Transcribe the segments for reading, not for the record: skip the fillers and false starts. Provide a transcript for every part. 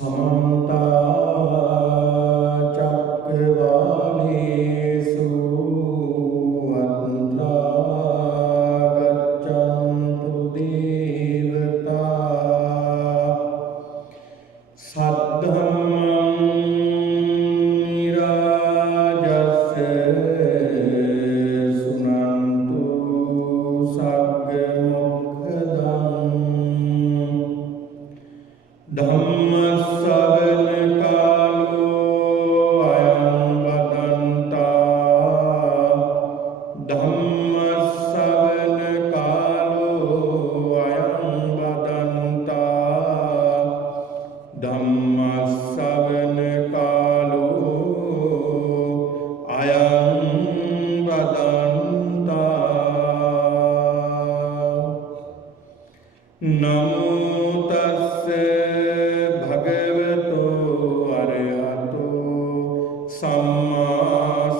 समन्ता चक्रवालेषु अत्रा गच्छन्तु देवता सद्धम्मं निराजस्य सुनन्तु सग्मुखदम् धम्मश्रवण कालो अयं बदन्ता धम्मश्रवण कालो अयं बदन्ता धम्मश्रवण कालो अयं बदन्ता नमो तस्से भगवतो अरहतो सम्मा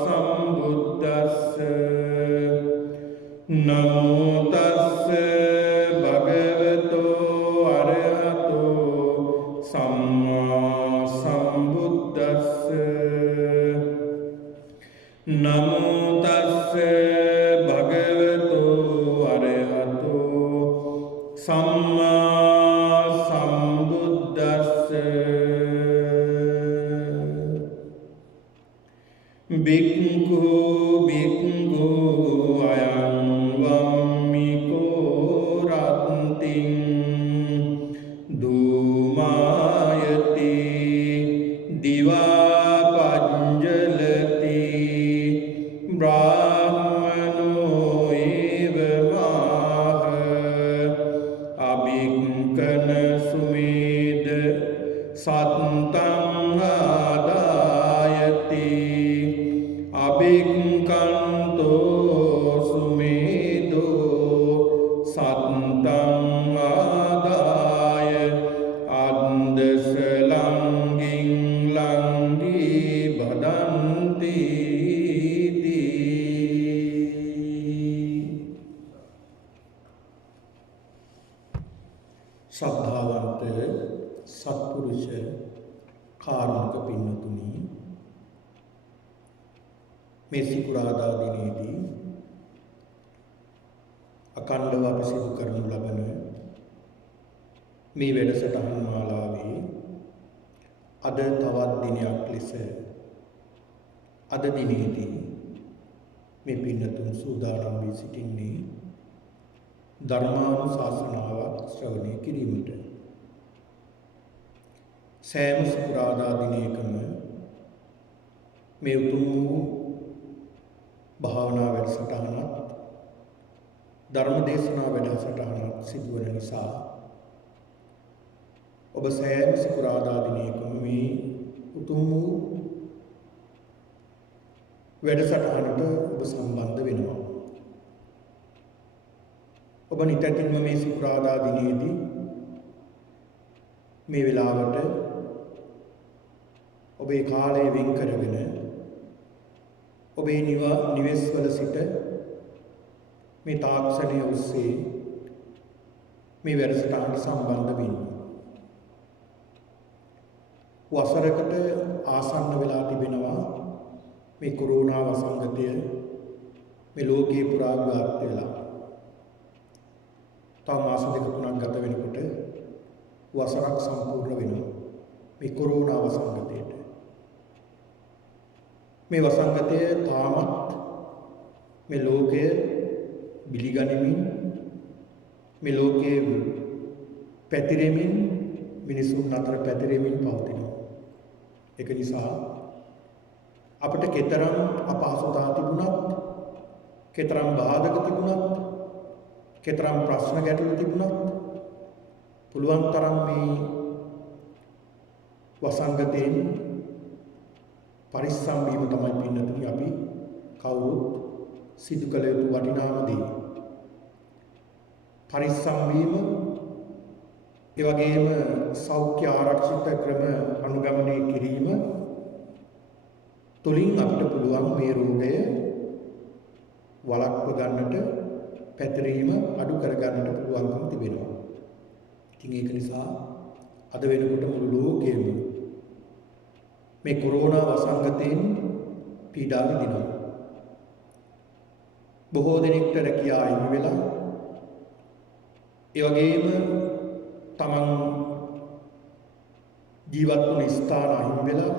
सम्बुद्धस्से नमो तस्से भगवतो अरहतो सम्मा सम्बुद्धस्से नमो तस्से भगवतो अरहतो सम्मा सम्बुद्धस्से भिक्खु भिक्खु अयं वम्मिको रत्तिं धूमायति दिवा पञ्जलति ब्राह्मणो एव माह अभिक्कन सुमेध सत्तं आदायति अभिक्कन्तो सुमेधो सत्तं आदाय अन्दसलङ्गिं लङ्गी बदन्ति श्रद्धावंत सत्पुरुष කාරුණික පින්නතුනි මේ සිකුරාදා දිනේදී අකණ්ඩව අපි සිදු කරනු ලබන මේ වැඩසටහන් මාලාවේ අද තවත් දිනයක් ලෙස අද දිනේදී මේ පින්නතුන් සූදානම් වී සිටින්නේ ධර්මානුශාසනාවක් ශ්‍රවණය කිරීමට සෑම සිකුරාදා දිනයකම මේ උතුම් වූ භාවනා වැඩසටහනක් ධර්ම දේශනා වැඩසටහනක් සිදුවන නිසා ඔබ සෑම සිකුරාදා දිනයකම මේ උතුම් වූ වැඩසටහනට ඔබ සම්බන්ධ වෙනවා. ඔබ නිතරම මේ සිකුරාදා දිනේදී මේ වෙලාවට ඔබේ කාලය වෙන් කරගෙන ඔබේ නිවෙස්වල සිට මේ තාක්ෂණය ඔස්සේ මේ වැඩසටහනට සම්බන්ධ වෙන්න. වසරකට ආසන්න වෙලා තිබෙනවා මේ කොරෝනා වසංගතය මේ ලෝකේ පුරා ව්‍යාප්ත වෙලා. තව මාස දෙක තුනක් ගත වෙනකොට වසරක් සම්පූර්ණ වෙනවා මේ කොරෝනා වසංගතයට. මේ වසංගතය තාමත් මේ ලෝකය බිලිගනිමින් මේ ලෝකයේ පැතිරෙමින් මිනිසුන් අතර පැතිරෙමින් පවතිනවා. ඒක නිසා අපට කෙතරම් අපහසුතා තිබුණත්, කෙතරම් බාධක තිබුණත්, කෙතරම් ප්‍රශ්න ගැටලු තිබුණත් පුළුවන් තරම් මේ වසංගතයෙන් පරිස්සම් වීම තමයි පින්නතුනි අපි කවුරුත් සිදු කළ යුතු වටිනාම දේ. පරිස්සම් වීම, ඒ වගේම සෞඛ්‍ය ආරක්ෂිත ක්‍රම අනුගමනය කිරීම තුලින් අපිට පුළුවන් මේ රෝගය වළක්ව ගන්නට, පැතිරීම අඩු කර ගන්නට පුළුවන්කම තිබෙනවා. ඉතින් ඒක නිසා අද වෙනකොට මුළු ලෝකෙම මේ කොරෝනා වසංගතයෙන් පීඩා විඳිනවා. බොහෝ දෙනෙක්ට රැකියාව අහිමි වෙලා ඒ වගේම තමන් ජීවත් වුණ ස්ථාන අහිමි වෙලා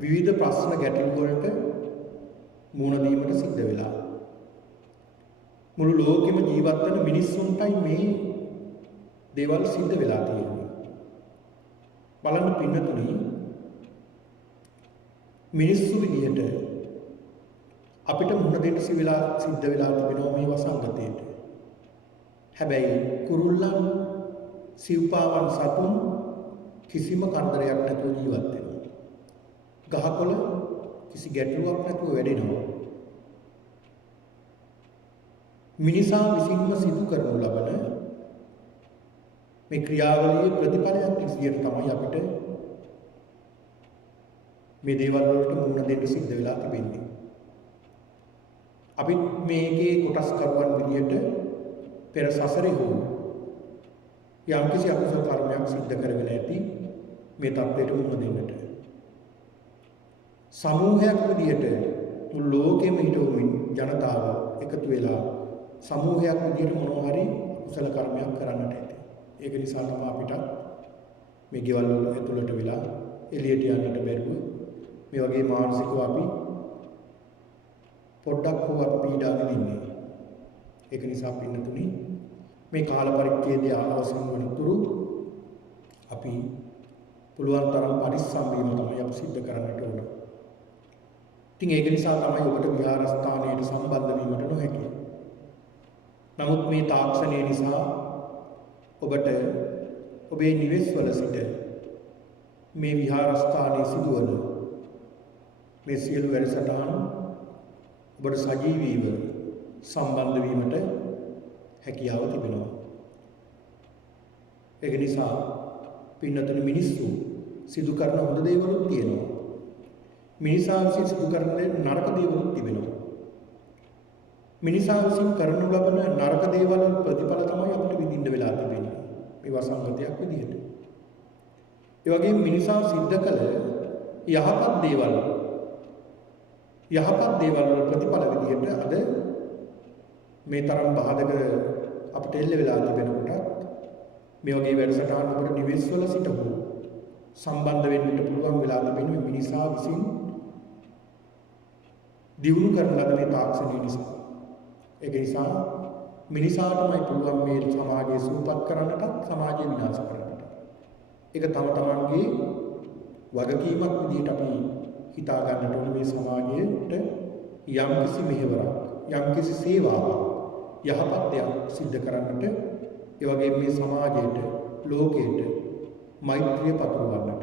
විවිධ ප්‍රශ්න ගැටලු වලට මුහුණ දීමට සිද්ධ වෙලා. මුළු ලෝකෙම ජීවත් වෙන මිනිස්සුන්ටයි මේ දේවල් සිද්ධ වෙලා තියෙන්නේ. බලන්න පින්නතුනි, මිනිස්සු විදියට අපිට මුහුණ දෙන්න සිද්ධ වෙලා තිබෙනවා මේ වසංගතයට. හැබැයි කුරුල්ලන් සිව්පාවන් සතුන් කිසිම කරදරයක් නැතුව ජීවත් වෙනවා. ගහකොළ කිසි ගැටලුවක් නැතුව වැඩෙනවා. මිනිසා විසින්ම සිදු කරනු ලබන මේ ක්‍රියාවලියේ ප්‍රතිඵලයක් විදියට තමයි අපිට මේ දේවල් වලට මුහුණ දෙන්න සිද්ධ වෙලා තිබෙන්නේ. අපි මේකේ කොටස්කරුවන් විදියට පෙර සසරේ හෝ යම්කිසි අකුසල කර්මයක් සිද්ධ කරගෙන ඇති මේ තත්ත්වයට මුහුණ දෙන්නට. සමූහයක් විදියට මුළු ලෝකෙම හිටවු ජනතාව එකතු වෙලා සමූහයක් විදියට මොනවා හරි කුසල කර්මයක් කරන්නට ඇති. ඒක නිසා තමයි අපිට මේ ගෙවල් වල ඇතුළට වෙලා එළියට යන්නට බැරුව මේ වගේ මානසිකව අපි පොඩ්ඩක් හෝ අපි පීඩා විඳින්නේ. ඒක නිසා පින්නතුනි, මේ කාල පරිච්ඡේදය අවසන් වනතුරු අපි පුළුවන් තරම් පරිස්සම් වීම තමයි අපි සිද්ධ කරන්නට ඕන. ඉතින් ඒක නිසා තමයි ඔබට විහාරස්ථානයට සම්බන්ධ වීමට නොහැකි. නමුත් මේ තාක්ෂණය නිසා ඔබට ඔබේ නිවෙස්වල සිට මේ විහාරස්ථානයේ සිදුවන මේ සියලු වැඩසටහන් ඔබට සජීවීව සම්බන්ධ වීමට හැකියාව තිබෙනවා. ඒක නිසා පින්නතුනි, මිනිස්සු සිදු කරන හොඳ දේවලුත් තියෙනවා. මිනිසා විසින් සිදු කරන නරක දේවලුත් තිබෙනවා. මිනිසා විසින් කරනු ලබන නරක දේවල් ප්‍රතිඵල තමයි අපිට විඳින්න වෙලා තිබෙන්නේ මේ වසංගතයක් විදිහට. ඒ වගේම මිනිසා සිද්ධ කළ යහපත් දේවල් වල ප්‍රතිඵල විදිහට අද මේ තරම් බාධක අපිට එල්ල වෙලා තිබෙනකොට මේ වගේ වැඩසටහන් වලට නිවෙස්වල සිට සම්බන්ධ වෙන්නට පුළුවන් වෙලා තිබෙන්නේ මිනිසා විසින් දියුණු කරන ලද මේ තාක්ෂණය නිසා. ඒක නිසා මිනිසාටමයි පුළුවන් මේ සමාජය සූපපත් කරන්නටත් සමාජය විනාශ කරන්නට. ඒක තම තමන්ගේ වගකීමක් විදිහට අපි හිතා ගන්නට ඕනේ. මේ සමාජයට යම්කිසි මෙහෙවරක්, යම්කිසි සේවාවක්, යහපත් දෙයක් සිද්ධ කරන්නට, ඒ වගේම මේ සමාජයට, ලෝකයට මෛත්‍රිය පතුරවන්නට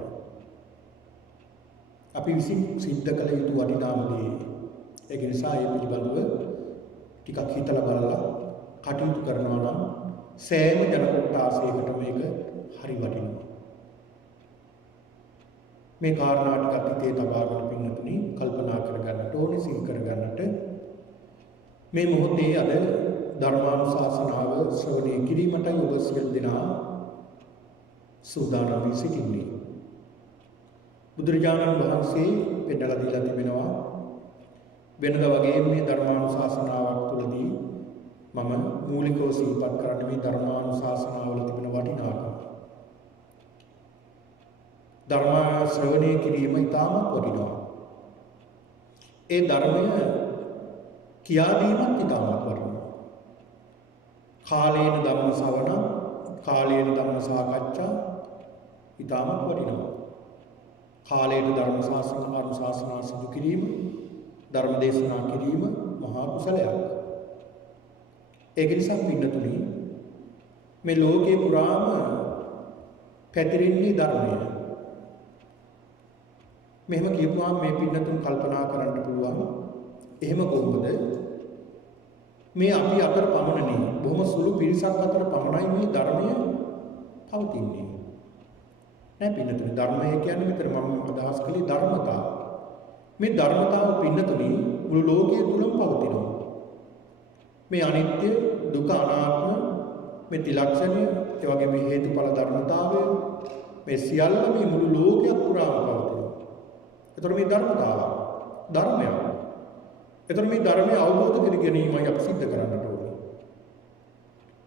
අපි විසින් සිද්ධ කළ යුතු වටිනාම දේ. ඒක නිසා ඒ පිළිබඳව ටිකක් හිතලා බලලා කටයුතු කරනවා නම් සෑම ජන කොට්ටාසයකට මේක හරි වටිනවා. මේ කාරණා ටිකක් හිතේ තබාගෙන පින්නතුනි කල්පනා කරගන්නට ඕනේ, සිහි කරගන්නට. මේ මොහොතේ අද ධර්මානුශාසනාව ශ්‍රවණය කිරීමටයි ඔබ සියලු දෙනා සූදානම් වී සිටින්නේ. බුදුරජාණන් වහන්සේ පෙන්නලා දීලා තිබෙනවා, වෙනද වගේ මේ ධර්මානුශාසනාවක් තුළදී මම මූලිකව සිහිපත් කරන්නේ මේ ධර්මානුශාසනාවල තිබෙන වටිනාකම. ධර්ම ශ්‍රවණය කිරීම ඉතාමත් වටිනවා. ඒ ධර්මය කියා දීමත් ඉතාමත් වටිනවා. කාලේන ධම්ම ශ්‍රවණ, කාලේන ධම්ම සාකච්ඡා ඉතාමත් වටිනවා. කාලේන ධර්ම ශාසනා සිදු කිරීම, ධර්ම දේශනා කිරීම මහා කුසලයක්. ඒක නිසා පින්නතුනි, මේ ලෝකේ පුරාම පැතිරෙන්නේ ධර්මය. මෙහෙම කියපුවාම මේ පින්නතුන් කල්පනා කරන්න පුළුවන්, එහෙම කොහොමද මේ අපි අතර පමණනේ, බොහොම සුළු පිරිසක් අතර පමණයි මේ ධර්මය පවතින්නේ. නෑ පින්නතුනි, ධර්මය කියන්නේ මෙතන මම අදහස් කළේ ධර්මතාව. මේ ධර්මතාව පින්නතුනි මුළු ලෝකයේ තුලම පවතිනවා. මේ අනිත්‍ය, දුක, අනාත්ම, මේ ත්‍රිලක්ෂණය, ඒ වගේ මේ හේතුඵල ධර්මතාවය, මේ සියල්ල මේ මුළු ලෝකයක් පුරාම පවතිනවා. ඒතර මේ ධර්මතාව ධර්මයක්. ඒතර මේ ධර්මය අවබෝධ කර ගැනීමයි අපි සිද්ධ කරන්නට ඕනේ.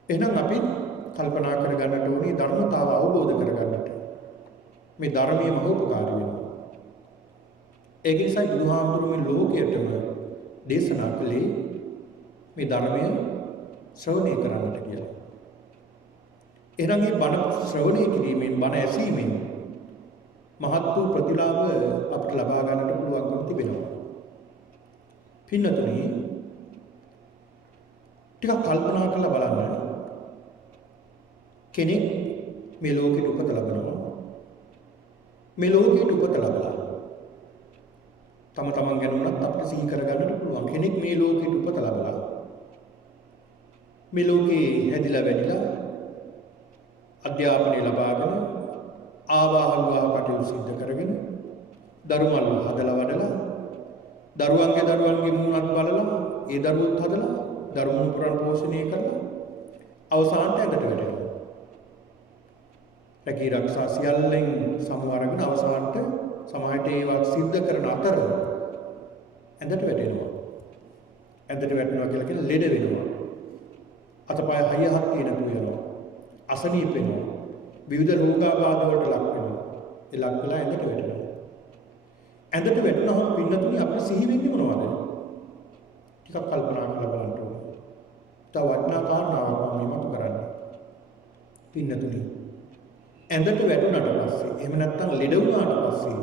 එහෙනම් අපි කල්පනා කරගන්නට ඕනේ ධර්මතාව අවබෝධ කරගන්නට. මේ ධර්මයේ මහෝපකාරී වෙනවා. ඒක නිසා බුදුහාමුදුරුවෝ මේ ලෝකයටම දේශනා කළේ මේ ධර්මය ශ්‍රවණය කරන්නට කියලා. එහෙනම් මේ බණ ශ්‍රවණය කිරීමෙන් බණ ඇසීමෙන් මහත් වූ ප්‍රතිලාභ අපිට ලබා ගන්නට පුළුවන්කම තිබෙනවා. පින්නතුනි ටිකක් කල්පනා කරලා බලන්න. කෙනෙක් මේ ලෝකෙට උපත ලබනවා. මේ ලෝකෙට උපත ලබලා තම තමන් ගැන උනත් අපිට සිහි කරගන්නට පුළුවන්. කෙනෙක් මේ ලෝකෙට උපත ලබලා මේ ලෝකේ හැදිලා වැඩිලා අධ්‍යාපනය ලබාගෙන ආවාහල්වා කටයුතු සිද්ධ කරගෙන දරුමල්ව හදලා වඩලා දරුවන්ගේ මුණත් බලලා ඒ දරුවොත් හදලා දරුවෝ පුරන් පෝෂණය කරලා අවසානට ඇදට වැටෙනවා. රැකී ආරක්ෂා සියල්ලෙන් සමවරගෙන අවසානට සමාජයට ඒවත් සිද්ධ කරන අතර ඇදට වැටෙනවා. ඇදට වැටෙනවා කියලා කියන්නේ ලෙඩ වෙනවා. අතපය හයියහක් තියෙන තුයනවා. අසනීප වෙනවා. විවිධ රෝගාබාධ වලට ලක් වෙනවා. ඒ ලක් වෙලා ඇදට වැටෙනවා. ඇදට වැටෙනහම පින්නතුනි අපිට සිහි වෙන්නේ මොනවද? ටිකක් කල්පනා කරලා බලන්න ඕනේ. තව වටිනා කාරණාවක් මම මතු කරන්නේ. පින්නතුනි ඇඳට වැටුණාට පස්සේ එහෙම නැත්නම් ලෙඩ වුණාට පස්සේ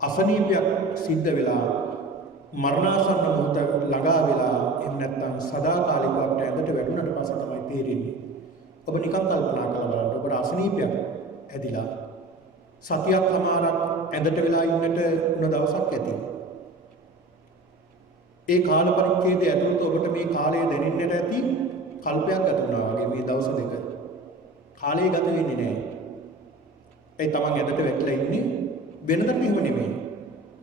අසනීපයක් සිද්ධ වෙලා මරණාසන්න මොහොත ළඟා වෙලා එහෙම නැත්නම් සදාකාලිකව අපිට ඇඳට වැටුණාට පස්සේ තමයි තේරෙන්නේ. ඔබ නිකන් කල්පනා කරලා බලන්න. ඔබට අසනීපයක් ඇදිලා සතියක් සමාරක් ඇඳට වෙලා ඉන්නට උන දවසක් ඇති. ඒ කාල පරිච්ඡේදය ඇතුළත ඔබට මේ කාලය දැනෙන්නට ඇති කල්පයක් ගත වුණා වගේ මේ දවස් දෙක. කාලය ගත වෙන්නේ නැහැ. ඒ තමන් ඇඳට වැටලා ඉන්නේ වෙනදට එහෙම නෙමෙයි.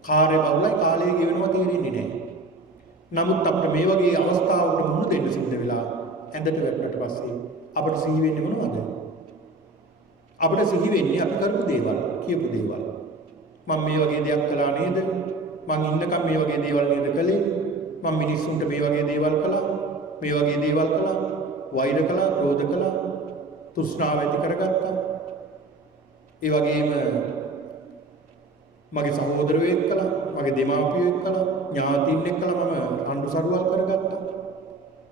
කාර්ය බහුලයි කාලය ගෙවෙනවා තේරෙන්නේ නැහැ. නමුත් අපිට මේ වගේ අවස්ථාවකට මුහුණ දෙන්න සිද්ධ වෙලා ඇඳට වැටුණාට පස්සේ අපිට සිහි වෙන්නේ මොනවද? අපිට සිහි වෙන්නේ අපි කරපු දේවල්, කියපු දේවල්. මම මේ වගේ දෙයක් කළා නේද? මං ඉන්නකම් මේ වගේ දේවල් නේද කළේ? මම මිනිස්සුන්ට මේ වගේ දේවල් කළා, මේ වගේ දේවල් කළා, වෛර කළා, ක්‍රෝධ කළා, තෘෂ්ණාව ඇති කරගත්තා. ඒ වගේම මගේ සහෝදරයෝ එක්කලා, මගේ දෙමාපියෝ එක්කලා, ඥාතීන් එක්කලා මම අඬු සරුවල් කරගත්තා.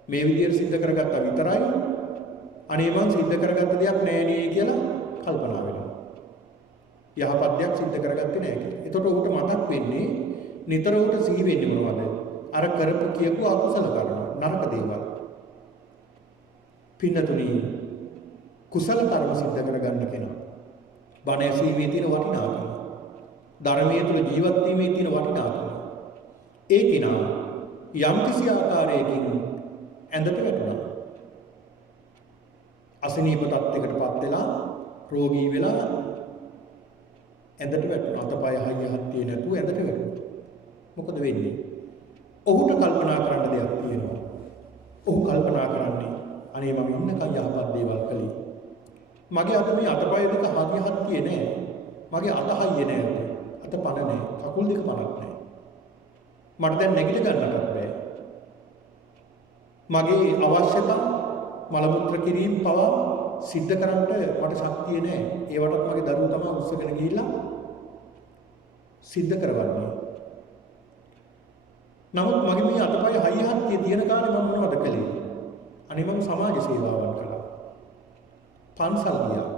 මේ විදියට සිද්ධ කරගත්තා විතරයි. අනේ මං සිද්ධ කරගත්ත දෙයක් නෑ නේ කියලා කල්පනා වෙනවා. යහපත් දෙයක් සිද්ධ කරගත්තේ නෑ කියලා. එතකොට ඔහුට මතක් වෙන්නේ නිතර උට සිහි වෙන්නේ මොනවද? අර කරපු කියපු අකුසල කර්ම, නරක දේවල්. පින්නතුනි කුසල කර්ම සිද්ධ කරගන්න කෙනා බණ ඇසීමේ තියෙන වටිනාකම, ධර්මයේ තුල ජීවත් වීමේ තියෙන වටිනාකම. ඒ කෙනා යම් කිසි ආකාරයකින් ඇඳට වැටුණා. අසනීප තත්යකටපත් වෙලා රෝගී වෙලා ඇඳට වැටුණා. අතපය හයියහක් තියෙ නැතුව ඇඳට වැටුණා. මොකද වෙන්නේ? ඔහුට කල්පනා කරන්න දෙයක් තියෙනවා. ඔහු කල්පනා කරන්නේ අනේ මම ඉන්නකන් යහපත් දේවල් කළේ. මගේ අත මේ අතපය දෙක හරියහක් තියෙ නෑ. මගේ අත හයිය නෑ. අත පණ නෑ. කකුල් දෙක පණක් නෑ. මට දැන් නැගිට ගන්නවත් බෑ. මගේ අවශ්‍යතා මල මුත්‍ර කිරීම පවා සිද්ධ කරන්න මට ශක්තිය නෑ. ඒවටත් මගේ දරුවෝ තමයි උස්සගෙන ගිහිල්ලා සිද්ධ කරවන්නේ. නමුත් මගේ මේ අතපය හයියහත්තිය තියෙන කාලේ මම මොනවද කළේ? අනේ මම සමාජ සේවාවන් කළා. පන්සල් ගියා.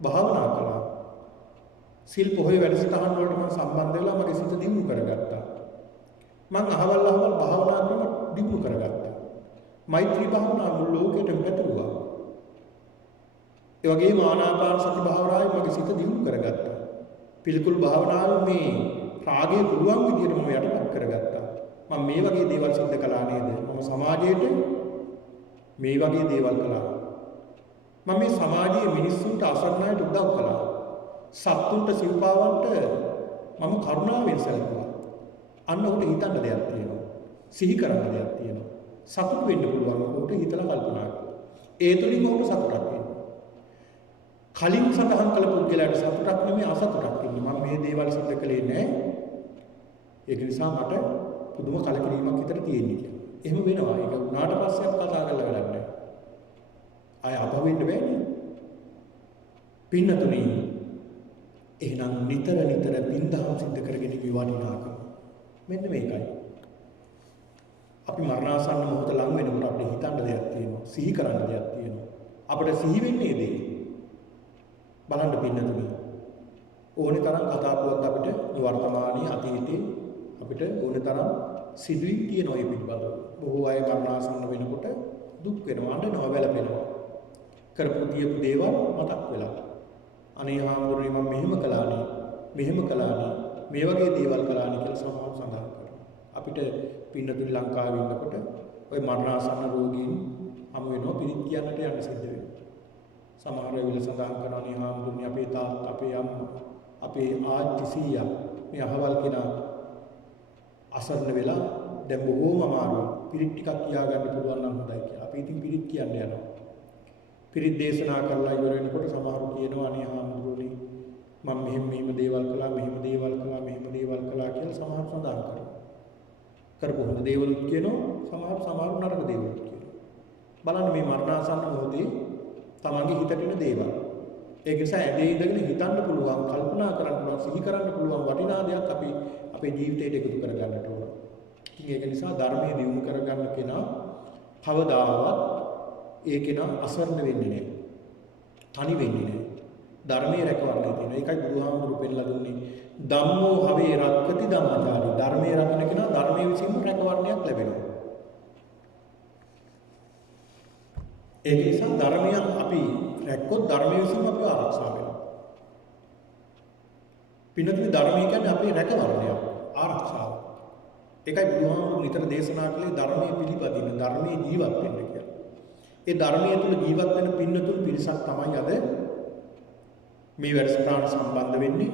භාවනා කළා. සිල් පොහොය වැඩසටහන් වලට මම සම්බන්ධ වෙලා මගේ සිත දියුණු කරගත්තා. මම අහවල් භාවනා ක්‍රම දියුණු කරගත්තා. මෛත්‍රී භාවනා මුළු ලෝකෙටම පැතුරුවා. ඒ වගේම ආනාපාන සති භාවනාවේ මගේ සිත දියුණු කරගත්තා. පිළිකුල් භාවනාවේ මේ රාගය පුළුවන් විදිහට මම යටපත් කරගත්තා. මම මේ වගේ දේවල් සිද්ධ කළා නේද? මම සමාජයට මේ වගේ දේවල් කළා. මම මේ සමාජයේ මිනිස්සුන්ට අසරණයට උදව් කළා. සත්තුන්ට සිව්පාවන්ට මම කරුණාවෙන් සැලකුවා. අන්න උට හිතන්න දෙයක් තියෙනවා. සිහි කරන්න දෙයක් තියෙනවා. සතුට වෙන්න පුළුවන් උට හිතලා කල්පනා කරලා. ඒ තුලින් උට සතුටක් වෙනවා. කලින් සඳහන් කළ පුද්ගලයාට සතුටක් නෙමෙයි අසතුටක් ඉන්නේ. මම මේ දේවල් සිද්ධ කළේ නැහැ. ඒක නිසා මට පුදුම කලකිරීමක් විතර තියෙන්නේ කියලා. එහෙම වෙනවා. ඒක උනාට පස්සේ අපි කතා කරලා වැඩක් නැහැ. ආය අපවෙන්න බෑනේ. පින්නතුනි එහෙනම් නිතර පින්දහම් සිද්ධ කරගෙන ඉවි වටිනාකම. මෙන්න මේකයි. අපි මරණාසන්න මොහොත ලඟ වෙනකොට අපිට හිතන්න දෙයක් තියෙනවා. සිහි කරන්න දෙයක් තියෙනවා. අපිට සිහි වෙන්නේ දේ. බලන්න පින්නතුනි. ඕනේ තරම් කතා පුවත් අපිට වර්තමානයේ අතීතයේ අපිට ඕනේ තරම් සිදුවීම් තියෙනවා මේ පිළිබඳව. බොහෝ අය මරණාසන්න වෙනකොට දුක් වෙනවා, අඬනවා, වැළපෙනවා. කරපු දීපු දේවල් මතක් වෙලා. අනේ හාමුදුරනේ මම මෙහෙම කළානේ, මේ වගේ දේවල් කළානේ කියලා සමහරව සඳහන් කරනවා. අපිට පින්නතුනි ලංකාවේ ඉන්නකොට ওই මරණාසන්න රෝගීන් හමු වෙනවා, පිළිත් කියන්නට යන්න සිද්ධ වෙනවා. සමහර වෙලාවට සඳහන් කරනවා අනේ හාමුදුරනේ අපේ තාත්තා, අපේ අම්මා, අපේ ආච්චි සීයා මේ අහවල් කෙනා අසරණ වෙලා දැන් බොහෝම අමාරුයි. පිරිත් ටිකක් කියා ගන්න පුළුවන් නම් හොඳයි කියලා. අපි ඉතින් පිරිත් කියන්න යනවා. පිරිත් දේශනා කරලා ඉවර වෙනකොට සමහරු කියනවා අනේ හාමුදුරනේ මම මෙහෙම දේවල් කළා කියලා සමහරු සඳහන් කරනවා. කරපු හොඳ දේවල් කියනවා, සමහරු නරක දේවල් කියනවා. බලන්න මේ මරණාසන්න මොහොතේ තමන්ගේ හිතට එන දේවල්. ඒක නිසා ඇදේ ඉඳගෙන හිතන්න පුළුවන්, කල්පනා කරන්න පුළුවන්, සිහි කරන්න පුළුවන් වටිනා දෙයක් අපි අපේ ජීවිතයට එකතු කරගන්නට ඕන. ඉතින් ඒක නිසා ධර්මයේ දියුණු කරගන්න කෙනා කවදාවත් ඒ කෙනා අසරණ වෙන්නේ නැහැ. තනි වෙන්නේ නැහැ. ධර්මයේ රැකවරණය තියෙනවා. ඒකයි බුදුහාමුදුරු පෙන්ලා දුන්නේ ධම්මෝ හවේ රක්කති ධම්මචාරී. ධර්මයේ රකින්න කෙනා ධර්මයේ විසින්ම රැකවරණයක් ලැබෙනවා. ඒක නිසා ධර්මයන් අපි රැක්කොත් ධර්මයේ විසින්ම අපිව ආරක්ෂා වෙනවා. පින්නතුනි ධර්මය කියන්නේ අපේ රැකවරණයක්, ආරක්ෂාව. ඒකයි බුදුහාමුදුරු නිතර දේශනා කළේ ධර්මයේ පිළිපදින්න, ධර්මයේ ජීවත් වෙන්න කියලා. ඒ ධර්මයේ තුල ජීවත් වෙන පින්නතුන් පිරිසක් තමයි අද මේ වැඩසටහන සම්බන්ධ වෙන්නේ.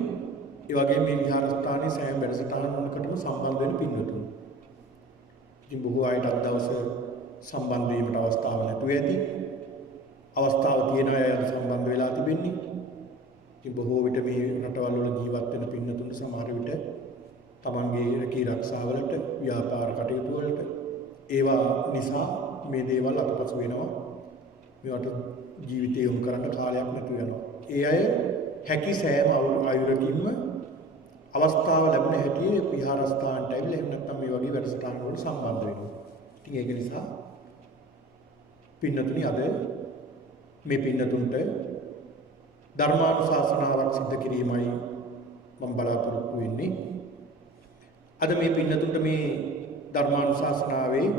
ඒ වගේම මේ විහාරස්ථානයේ සෑම වැඩසටහනකටම සම්බන්ධ වෙන පින්නතුන්. ඉතින් බොහෝ අයට අද දවසේ සම්බන්ධ වීමට අවස්ථාවක් නැතුව ඇති. අවස්ථාව තියෙන අය සම්බන්ධ වෙලා තිබෙන්නේ. ඉතින් බොහෝ විට මේ රටවල් වල ජීවත් වෙන පින්නතුන් සමහර විට තමන්ගේ රැකී ආරක්ෂාවලට, ව්‍යාපාර කටයුතු වලට ඒවා නිසා මේ දේවල් අතපසු වෙනවා. මේවට ජීවිතය යොමු කරන්න කාලයක් නැතු වෙනවා. ඒ අය හැකි සෑම අයුරකින්ම අවස්ථාව ලැබෙන හැටි විහාරස්ථානට ඇවිල්ලා එහෙම නැත්නම් මේ වගේ වැඩසටහන් වලට සම්බන්ධ වෙනවා. ඉතින් ඒක නිසා පින්නතුනි අද මේ පින්නතුන්ට ධර්මානුශාසනාවක් සිද්ධ කිරීමයි මම බලාපොරොත්තු වෙන්නේ. අද මේ පින්නතුන්ට මේ ධර්මානුශාසනාවේ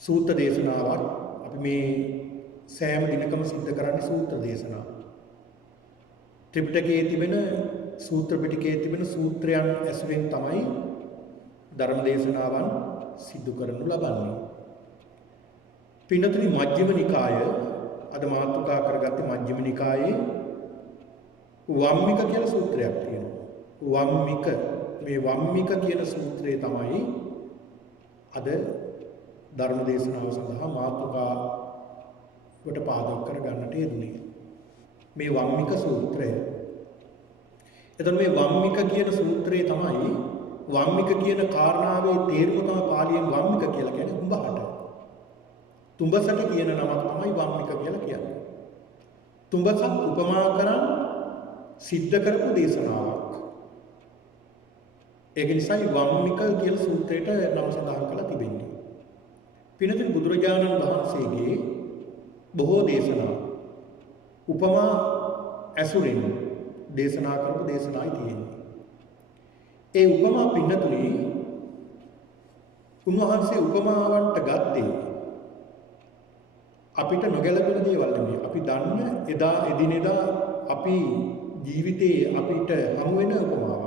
සූත්‍ර දේශනාවක් අපි මේ සෑම දිනකම සිද්ධ කරන්නේ සූත්‍ර දේශනා. ත්‍රිපිටකයේ තිබෙන සූත්‍ර පිටකයේ තිබෙන සූත්‍රයන් ඇසුරෙන් තමයි ධර්ම දේශනාවන් සිදු කරනු ලබන්නේ. පින්නතුනි මජ්ක්‍ධිම නිකාය අද මාතෘකා කරගත්තේ මජ්ක්‍ධිම නිකායේ වම්මික කියලා සූත්‍රයක් තියෙනවා. මේ වම්මික කියන සූත්‍රය තමයි අද ධර්ම දේශනාව සඳහා මාතෘකාවට පාදක කරගන්නට යෙදුනේ. මේ වම්මික සූත්‍රය. එතකොට මේ වම්මික කියන සූත්‍රය තමයි වම්මික කියන කාරණාවේ තේරුම තමයි පාලියෙන් වම්මික කියලා කියන්නේ උඹහට. තුඹසට කියන නම තමයි වම්මික කියලා කියන්නේ. තුඹසක් උපමා කරන් සිද්ධ කරපු දේශනාවක්. ඒක නිසා වම්මික කියලා සූත්‍රයට නම සඳහන් කරලා තිබෙන්නේ. පිනතුන් බුදුරජාණන් වහන්සේගේ බොහෝ දේශනා උපමා ඇසුරින් දේශනා කරපු දේශනායි තියෙන්නේ. ඒ උපමා පින්නතුනි උන්වහන්සේ උපමාවන්ට ගත්තේ අපිට නොගැලපෙන දේවල් නෙමෙයි. අපි දන්න එදා එදිනෙදා අපි ජීවිතේ අපිට හමු වෙන උපමාවක්.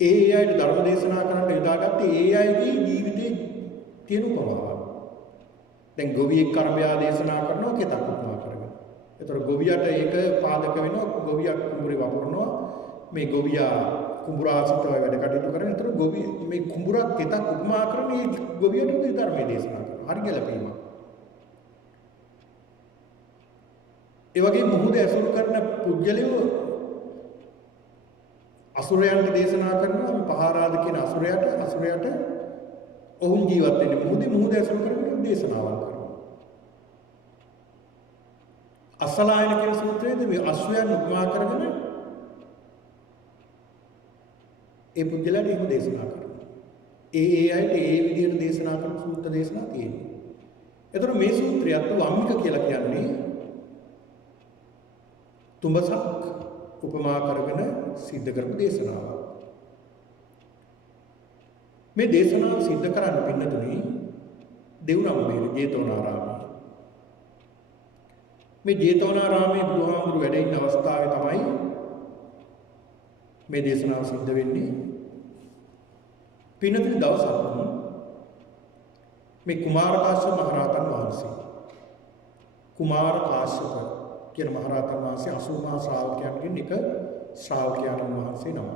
ඒ අයට ධර්ම දේශනා කරන්න යොදාගත්තේ ඒ අයගේ ජීවිතේ තියෙන උපමාවක්. දැන් ගොවියෙක් කරබයා දේශනා කරනවා කෙතක් උපමා කරගෙන. ඒතර ගොවියට ඒක පාදක වෙනවා. ගොවියා කුඹුරේ වපුරනවා. මේ ගොවියා කුඹුරාසිතව වැඩ කටයුතු කරන. ඒතර මේ කුඹුරක් කෙතක් උපමා කරන මේ ගොවියට ධර්මයේ දේශනා කරනවා. හරි ගැලපීමක්. ඒ වගේ මුහුද ඇසුරු කරන පුද්ගලයෝ අසුරයන්ට දේශනා කරනවා පහාරාද කියන අසුරයට ඔවුන් ජීවත් වෙන්නේ මුහුද ඇසුරු කරගෙන දේශනාවක් කරනවා. අසලායන කියන සූත්‍රයේදී මේ අශ්වයන් උපමා කරගෙන ඒ පුද්ගලයාට එහෙම දේශනා කරනවා. ඒ අයට ඒ විදිහට දේශනා කරන සූත්‍ර දේශනා තියෙනවා. එතකොට මේ සූත්‍රයත් වම්මික කියලා කියන්නේ තුඹසක් උපමා කරගෙන සිද්ධ කරපු දේශනාවක්. මේ දේශනාව සිද්ධ කරන්න පින්නතුනි දෙව්රම්බේ ජේතවනාරාමයේ. මේ ජේතවනාරාමයේ බුදුහාමුදුරු වැඩ ඉන්න අවස්ථාවේ තමයි මේ දේශනාව සිද්ධ වෙන්නේ. පින්නතුනි දවසක් මේ කුමාර කාශ්‍යප මහරහතන් වහන්සේ කුමාර කාශ්‍යප කියන මහරහතන් වහන්සේ 80 මහා ශ්‍රාවකයන්ගෙන් එක ශ්‍රාවකයන් වහන්සේ නම.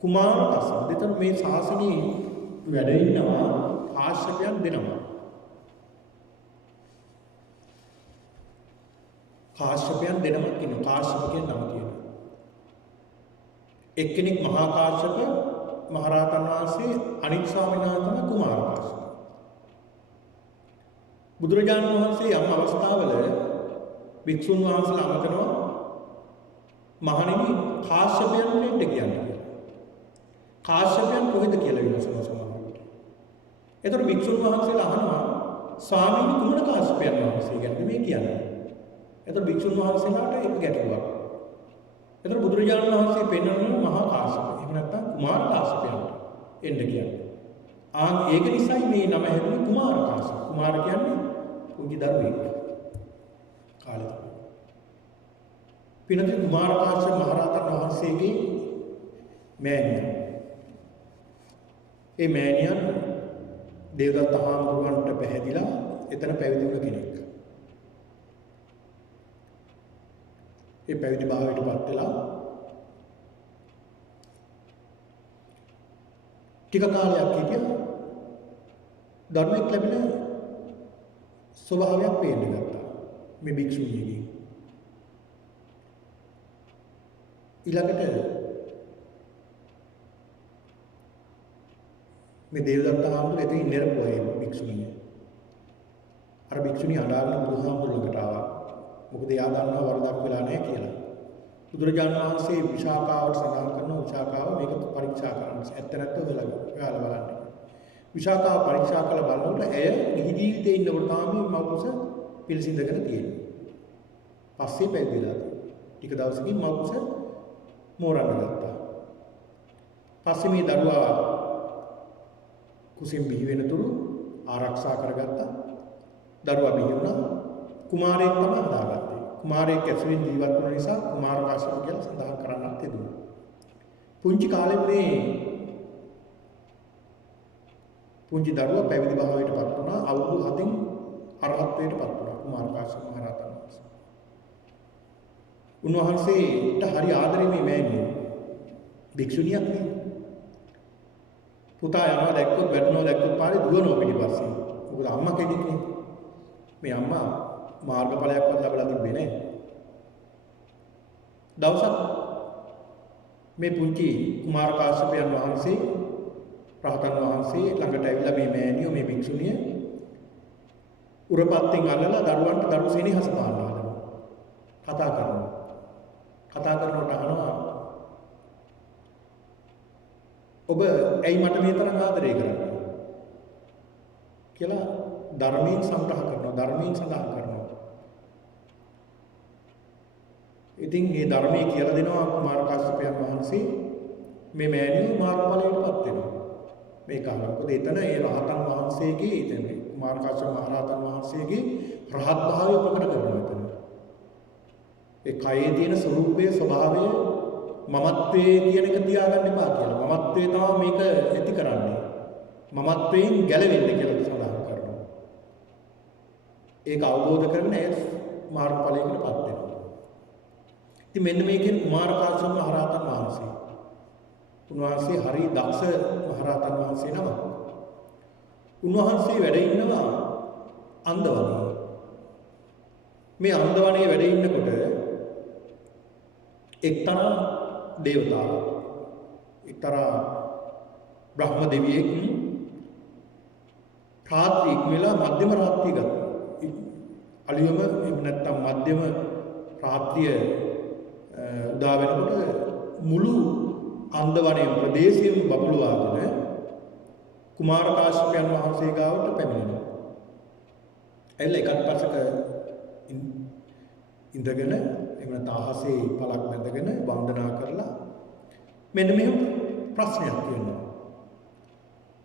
කුමාර කාශ්‍යප දෙතන මේ ශාසනයේ වැඩ ඉන්නවා කාශ්‍යපයන් දෙනවා. කාශ්‍යපයන් දෙනමක් ඉන්නවා. කාශ්‍යප කියන නම තියෙනවා. එක්කෙනෙක් මහා කාශ්‍යප මහරහතන් වහන්සේ අනිත් ස්වාමීන් වහන්සේ තමයි කුමාර කාශ්‍යප. බුදුරජාණන් වහන්සේ යම් අවස්ථාවල භික්ෂුන් වහන්සේලා අමතනවා මහණෙනි කාශ්‍යපයන් දෙන්න කියන්නේ. කාශ්‍යපයන් කොහෙද කියලා විමසනවා සමහරවිට. එතකොට භික්ෂුන් වහන්සේලා අහනවා ස්වාමීනි කුමන කාශ්‍යපයන් වහන්සේ ගැනද මේ කියන්නේ. එතකොට භික්ෂුන් වහන්සේලාට ඒක ගැටලුවක්. එතකොට බුදුරජාණන් වහන්සේ පෙන්වන්නේ මහා කාශ්‍යප. එහෙම නැත්නම් කුමාර කාශ්‍යපයන්ට එන්න කියන්නේ. ඒක නිසායි මේ නම හැදුනේ කුමාර කාශ්‍යප. කුමාර කියන්නේ පුංචි දරුවෙක්. කාලේ පිනතුරු කුමාර කාශ්‍යප මහරහතන් වහන්සේගේ මෑණියන්. ඒ මෑණියන් දේවදත්ත හාමුදුරුවන්ට පැහැදිලා එතන පැවිදි වුණ කෙනෙක්. ඒ පැවිදි භාවයටපත් වෙලා ටික කාලයක් හිටියා ධර්මයක් ලැබෙන ස්වභාවයක් පේන්න ගත්තා මේ භික්ෂුණියගේ. ඊළඟට මේ දේවදත්ත හාමුදුරුවෝ එතන නිරපුවයි භික්ෂුණිය. අර භික්ෂුණිය අඬාගෙන බුදුහාමුදුරුවෝ ළඟට ආවා. මොකද එයා දන්නවා වරදක් වෙලා නැහැ කියලා. බුදුරජාණන් වහන්සේ විශාකාවට සඳහන් කරනවා විශාකාව මේක පරීක්ෂා කරන්න. ඇත්ත නැත්ද ඔයාලා බලන්න. විශාකාව පරීක්ෂා කළ බලනකොට ඇය නිහි ජීවිතේ ඉන්නකොට තමයි මව්කුස පිළිසිඳගෙන තියෙන්නේ. පස්සේ පැවිදිලා. ටික දවසකින් මව්කුස මෝරන්න ගත්තා. පස්සේ මේ දරුවා කුසින් බිහි වෙනතුරු ආරක්ෂා කරගත්තා. දරුවා බිහි වුණා. කුමාරයෙක් තමයි හදාගත්තේ. කුමාරයෙක් ඇසුරින් ජීවත් වුණ නිසා කුමාර කාශ්‍යප කියලා සඳහන් කරන්නත් තිබුණා. පුංචි කාලේ මේ පුංචි දරුවා පැවිදි භාවයටපත් වුණා. අවුරුදු 7න් අරහත්ත්වයටපත් වුණා කුමාර කාශ්‍යප මහරහතන් වහන්සේ. උන්වහන්සේට හරි ආදරේ මේ මෑණියෝ. භික්ෂුණියක් නේ. පුතා යනවා දැක්කොත් වැටෙනවා දැක්කොත් පාරේ දුවනවා පිටිපස්සේ. මොකද අම්මා කෙනෙක් නේ. මේ අම්මා මාර්ගඵලයක්වත් ලැබලා තිබ්බේ නැහැ. දවසක් මේ පුංචි කුමාර කාශ්‍යපයන් වහන්සේ රහතන් වහන්සේ ළඟට ඇවිල්ලා මේ මෑණියෝ මේ භික්ෂුණිය උරපත්තෙන් අල්ලලා දරුවන්ට දරු සෙනෙහස දාන්න හදනවා. කතා කරනවා. කතා කරනකොට අහනවා ඔබ ඇයි මට මේ තරම් ආදරය කරන්නේ කියලා ධර්මයෙන් සඳහන් කරනවා. ඉතින් මේ ධර්මයේ කියලා දෙනවා කුමාර කාශ්‍යපයන් වහන්සේ මේ මෑණියෝ මාර්ගඵලයටපත් වෙනවා. මේක මොකද එතන ඒ රහතන් වහන්සේගේ එතන කුමාර කාශ්‍යප මහරහතන් වහන්සේගේ රහත් භාවය ප්‍රකට කරනවා එතන. ඒ කයේ තියෙන ස්වરૂපයේ ස්වභාවය මමත්වයේ කියන එක තියාගන්න එපා කියලා. මමත්වයේ තමයි මේක ඇති කරන්නේ. මමත්වයෙන් ගැලවෙන්න කියලා සඳහන් කරනවා. ඒක අවබෝධ කරගෙන ඒ මාර්ගඵලයකටපත් වෙනවා. ඉතින් මෙන්න මේකෙන් කුමාර කාශ්‍යප මහරහතන් වහන්සේ. උන්වහන්සේ හරි දක්ෂ මහරහතන් වහන්සේ නම. උන්වහන්සේ වැඩ ඉන්නවා අන්දවනේ. මේ අන්දවනේ වැඩ ඉන්නකොට එක්තරා දේවතාවක් එක්තරා බ්‍රහ්ම දෙවියෙක් රාත්‍රී ඉක්මලා මධ්‍යම රාත්‍රිය ගත්තා. අලියම එහෙම නැත්නම් මධ්‍යම රාත්‍රිය උදා වෙනකොට මුළු අන්දවනේ ප්‍රදේශයේම බබළුවාගෙන කුමාර කාශ්‍යපයන් වහන්සේ ගාවට පැමිණෙනවා. එල්ල එකත් පස්සක ඉඳගෙන එහෙම නැත්නම් අහසේ පළක් බැඳගෙන වන්දනා කරලා මෙන්න මෙහෙම ප්‍රශ්නයක් කියනවා.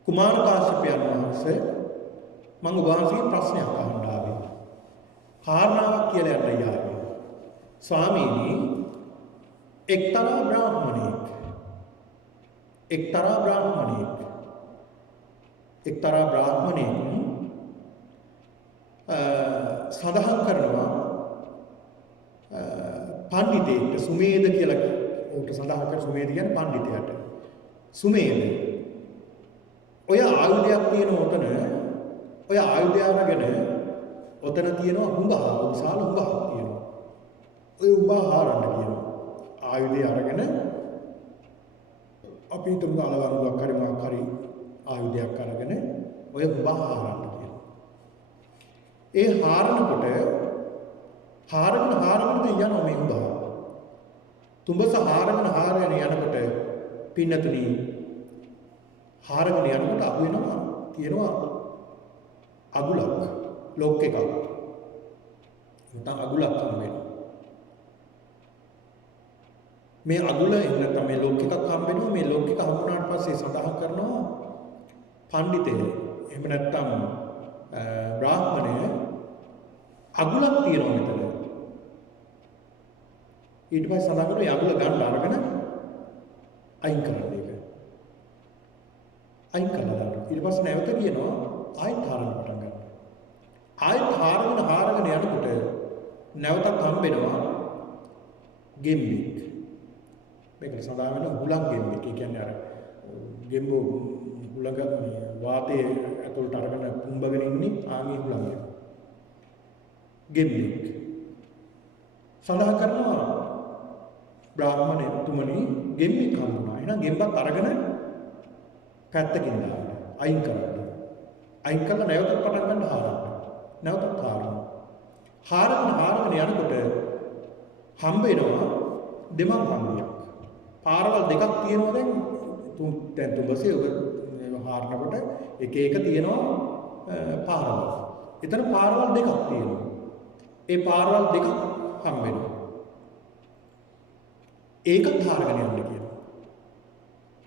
කුමාර කාශ්‍යපයන් වහන්සේ මම ඔබ වහන්සේගෙන් ප්‍රශ්නයක් අහන්න ආවේ. කාරණාවක් කියලා යන්න යාවේ. ස්වාමීනි එක්තරා බ්‍රාහ්මණයෙක් සඳහන් කරනවා පඬිතෙක්ට සුමේද කියලා උන්ට සඳහන් කර සුමේද කියන්නේ පඬිතයාට. සුමේද ඔය ආයුධයක් තියෙන උතන ඔය ආයුධය අරගෙන ඔතන තියෙනවා හුඹා විශාල හුඹාවක් තියෙනවා. ඔය හුඹා හාරන්න කියනවා. ආයුධය අරගෙන අපි හිතමු අලවංගුවක් හරි මොකක් හරි ආයුධයක් අරගෙන ඔය හුඹා හාරන්න කියනවා. ඒ හාරනකොට හාරගෙන යනවා මේ හුඹා. තුඹස හාරගෙන යනකොට පින්නතුනි හාරගෙන යනකොට අහු වෙනවා තියෙනවා අගුලක් ලොක් එකක්. නැත්නම් අගුලක් හම් වෙනවා. මේ අගුල නැත්නම් මේ ලොක් එකක් හම් වෙනවා. මේ ලොක් එක හම්බුනාට පස්සේ සඳහන් කරනවා පඬිතේ එහෙම නැත්නම් බ්‍රාහ්මණය අගුලක් තියෙනවා මෙතන. ඊට පස්සේ සඳහන් කරනවා අගුල ගන්න අරගෙන අයින් කරන්න එක. අයින් කළා දාන්න. ඊට පස්සේ නැවත කියනවා ආයෙත් හාරන්න පටන් ගන්න. ආයෙත් හාරගෙන යනකොට නැවතත් හම්බෙනවා ගෙම්බෙක්. මේකට සඳහන් වෙන හුලං ගෙම්බෙක්. ඒ කියන්නේ අර ගෙම්බෝ හුලඟ මේ වාතයේ ඇතුළට අරගෙන පුම්බගෙන ඉන්නේ ආගේ හුලං ගෙම්බෙක්. සඳහන් කරනවා බ්‍රාහ්මණතුමනි ගෙම්බෙක් හම්බුණා. එහෙනම් ගෙම්බක් අරගෙන පැත්තකින් දාන්න. අයින් කරන්න. අයින් කරලා නැවතත් පටන් ගන්න හාරන්න. නැවතත් හාරනවා. හාරගෙන යනකොට හම්බ වෙනවා දෙමන් හන්දියක්. පාරවල් දෙකක් තියෙනවා දැන් තුඹසේ ඔබ හාරනකොට එක තියෙනවා පාරවල්. එතන පාරවල් දෙකක් තියෙනවා. ඒ පාරවල් දෙක හම්බ වෙනවා. ඒකත් හාරගෙන යන්න කියනවා.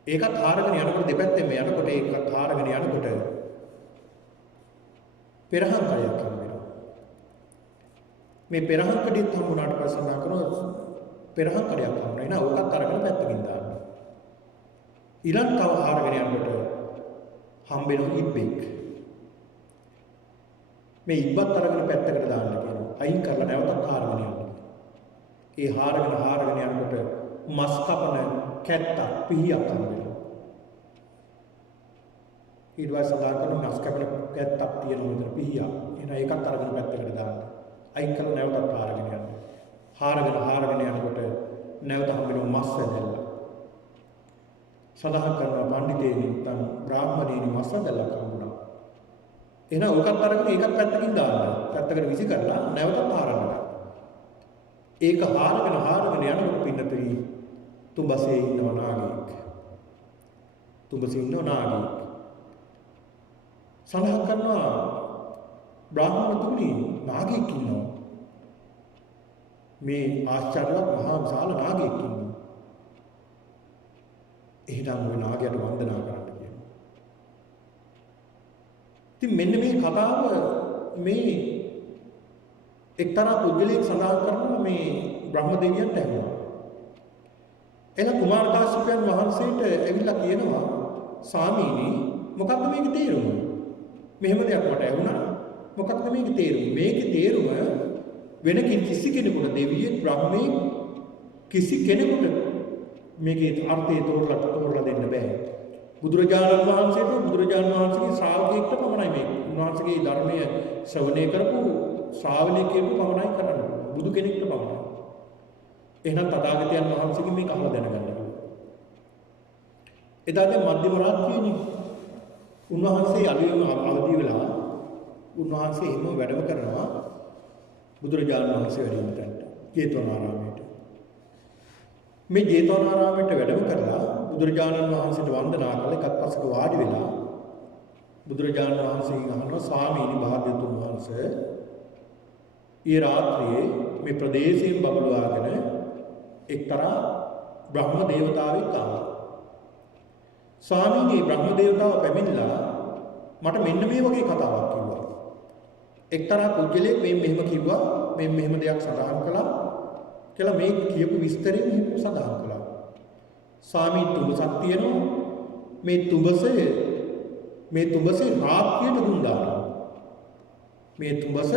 ඒකත් හාරගෙන යනකොට දෙපැත්තෙම යනකොට ඒකත් හාරගෙන යනකොට පෙරහන් කඩයක් හම්බ වෙනවා. මේ පෙරහන් කඩෙත් හම්බුනාට පස්සේ නා කරනවා පෙරහන් කඩයක් හම්බ වෙනවා. ඕකත් අරගෙන පැත්තකින් දාන්න. ඊළඟ තව හාරගෙන යනකොට හම්බ වෙනවා ඉබ්බෙක්. මේ ඉබ්බත් අරගෙන පැත්තකට දාන්න කියනවා. අයින් කරලා නැවතත් හාරගෙන යන්න. ඒ හාරගෙන යනකොට මස් කපන කැත්තක් පිහියක් හම්බ වෙනවා. ඊට පස්සේ සඳහන් කරන මස් කපන කැත්තක් තියෙන උදේ පිහියක්. එහෙනම් ඒකත් අරගෙන පැත්තකට දාන්න. අයින් කරලා නැවතත් හාරගෙන යන්න. හාරගෙන යනකොට නැවත හම්බ වෙනවා මස් වැදල්ල. සඳහන් කරනවා පඬිතේනි නැත්නම් බ්‍රාහ්මණේනි මස් වැදල්ලක් හම්බුණා. එහෙනම් ඕකත් අරගෙන ඒකත් පැත්තකින් දාන්න. පැත්තකට විසි කරලා නැවතත් හාරන්න. ඒක හාරගෙන යනකොට පින්නතුයි තුඹසේ ඉන්නව නාගයෙක්. සඳහන් කරනවා බ්‍රාහ්මණතුනි නාගයෙක් ඉන්නවා. මේ ආශ්චර්යවත් මහා විශාල නාගයෙක් ඉන්නවා. එහෙනම් ওই නාගයට වන්දනා කරන්න කියනවා. ඉතින් මෙන්න මේ කතාව මේ එක්තරා පුද්ගලයෙක් සඳහන් කරනවා මේ බ්‍රහ්ම දෙවියන්ට ඇහුවා. එන කුමාර කාශ්‍යපයන් වහන්සේට ඇවිල්ලා කියනවා ස්වාමීනි මොකක්ද මේකේ තේරුම? මෙහෙම දෙයක් මට ඇහුණා. මොකක්ද මේකේ තේරුම? මේකේ තේරුම වෙන කිසි කෙනෙකුට දෙවියෙක් බ්‍රහ්මයෙක් කිසි කෙනෙකුට මේකේ අර්ථය තෝරලා දෙන්න බෑ. බුදුරජාණන් වහන්සේට බුදුරජාණන් වහන්සේගේ ශ්‍රාවකයෙක්ට පමණයි මේ උන්වහන්සේගේ ධර්මය ශ්‍රවණය කරපු ශ්‍රාවණයෙකුට පමණයි කරන්න පුළුවන්. බුදු කෙනෙකුට පමණයි. එහෙනම් තථාගතයන් වහන්සේගෙන් මේක අහලා දැනගන්න ඕනේ. එදා දැන් මධ්‍යම රාත්‍රියේනේ. උන්වහන්සේ අවදි වෙලා උන්වහන්සේ එහෙම වැඩම කරනවා බුදුරජාණන් වහන්සේ වැඩ ඉන්න තැනට ජේතවනාරාමයට. මේ ජේතවනාරාමයට වැඩම කරලා බුදුරජාණන් වහන්සේට වන්දනා කරලා එකත් පස්සක වාඩි වෙලා බුදුරජාණන් වහන්සේගෙන් අහනවා ස්වාමීනි භාග්‍යවතුන් වහන්සේ ඊ රාත්‍රියේ මේ ප්‍රදේශයෙන් බබළුවාගෙන එක්තරා බ්‍රහ්ම දේවතාවෙක් ආවා. ස්වාමීනි බ්‍රහ්ම දේවතාව පැමිණලා මට මෙන්න මේ වගේ කතාවක් කිව්වා. එක්තරා පුද්ගලයෙක් මේ මෙහෙම කිව්වා මේ මෙහෙම දෙයක් සඳහන් කළා කියලා මේ කියපු විස්තරයෙන් සඳහන් කළා. ස්වාමී තුඹසක් තියෙනවා මේ තුඹසේ රාත්‍රියට දුම් දානවා. මේ තුඹස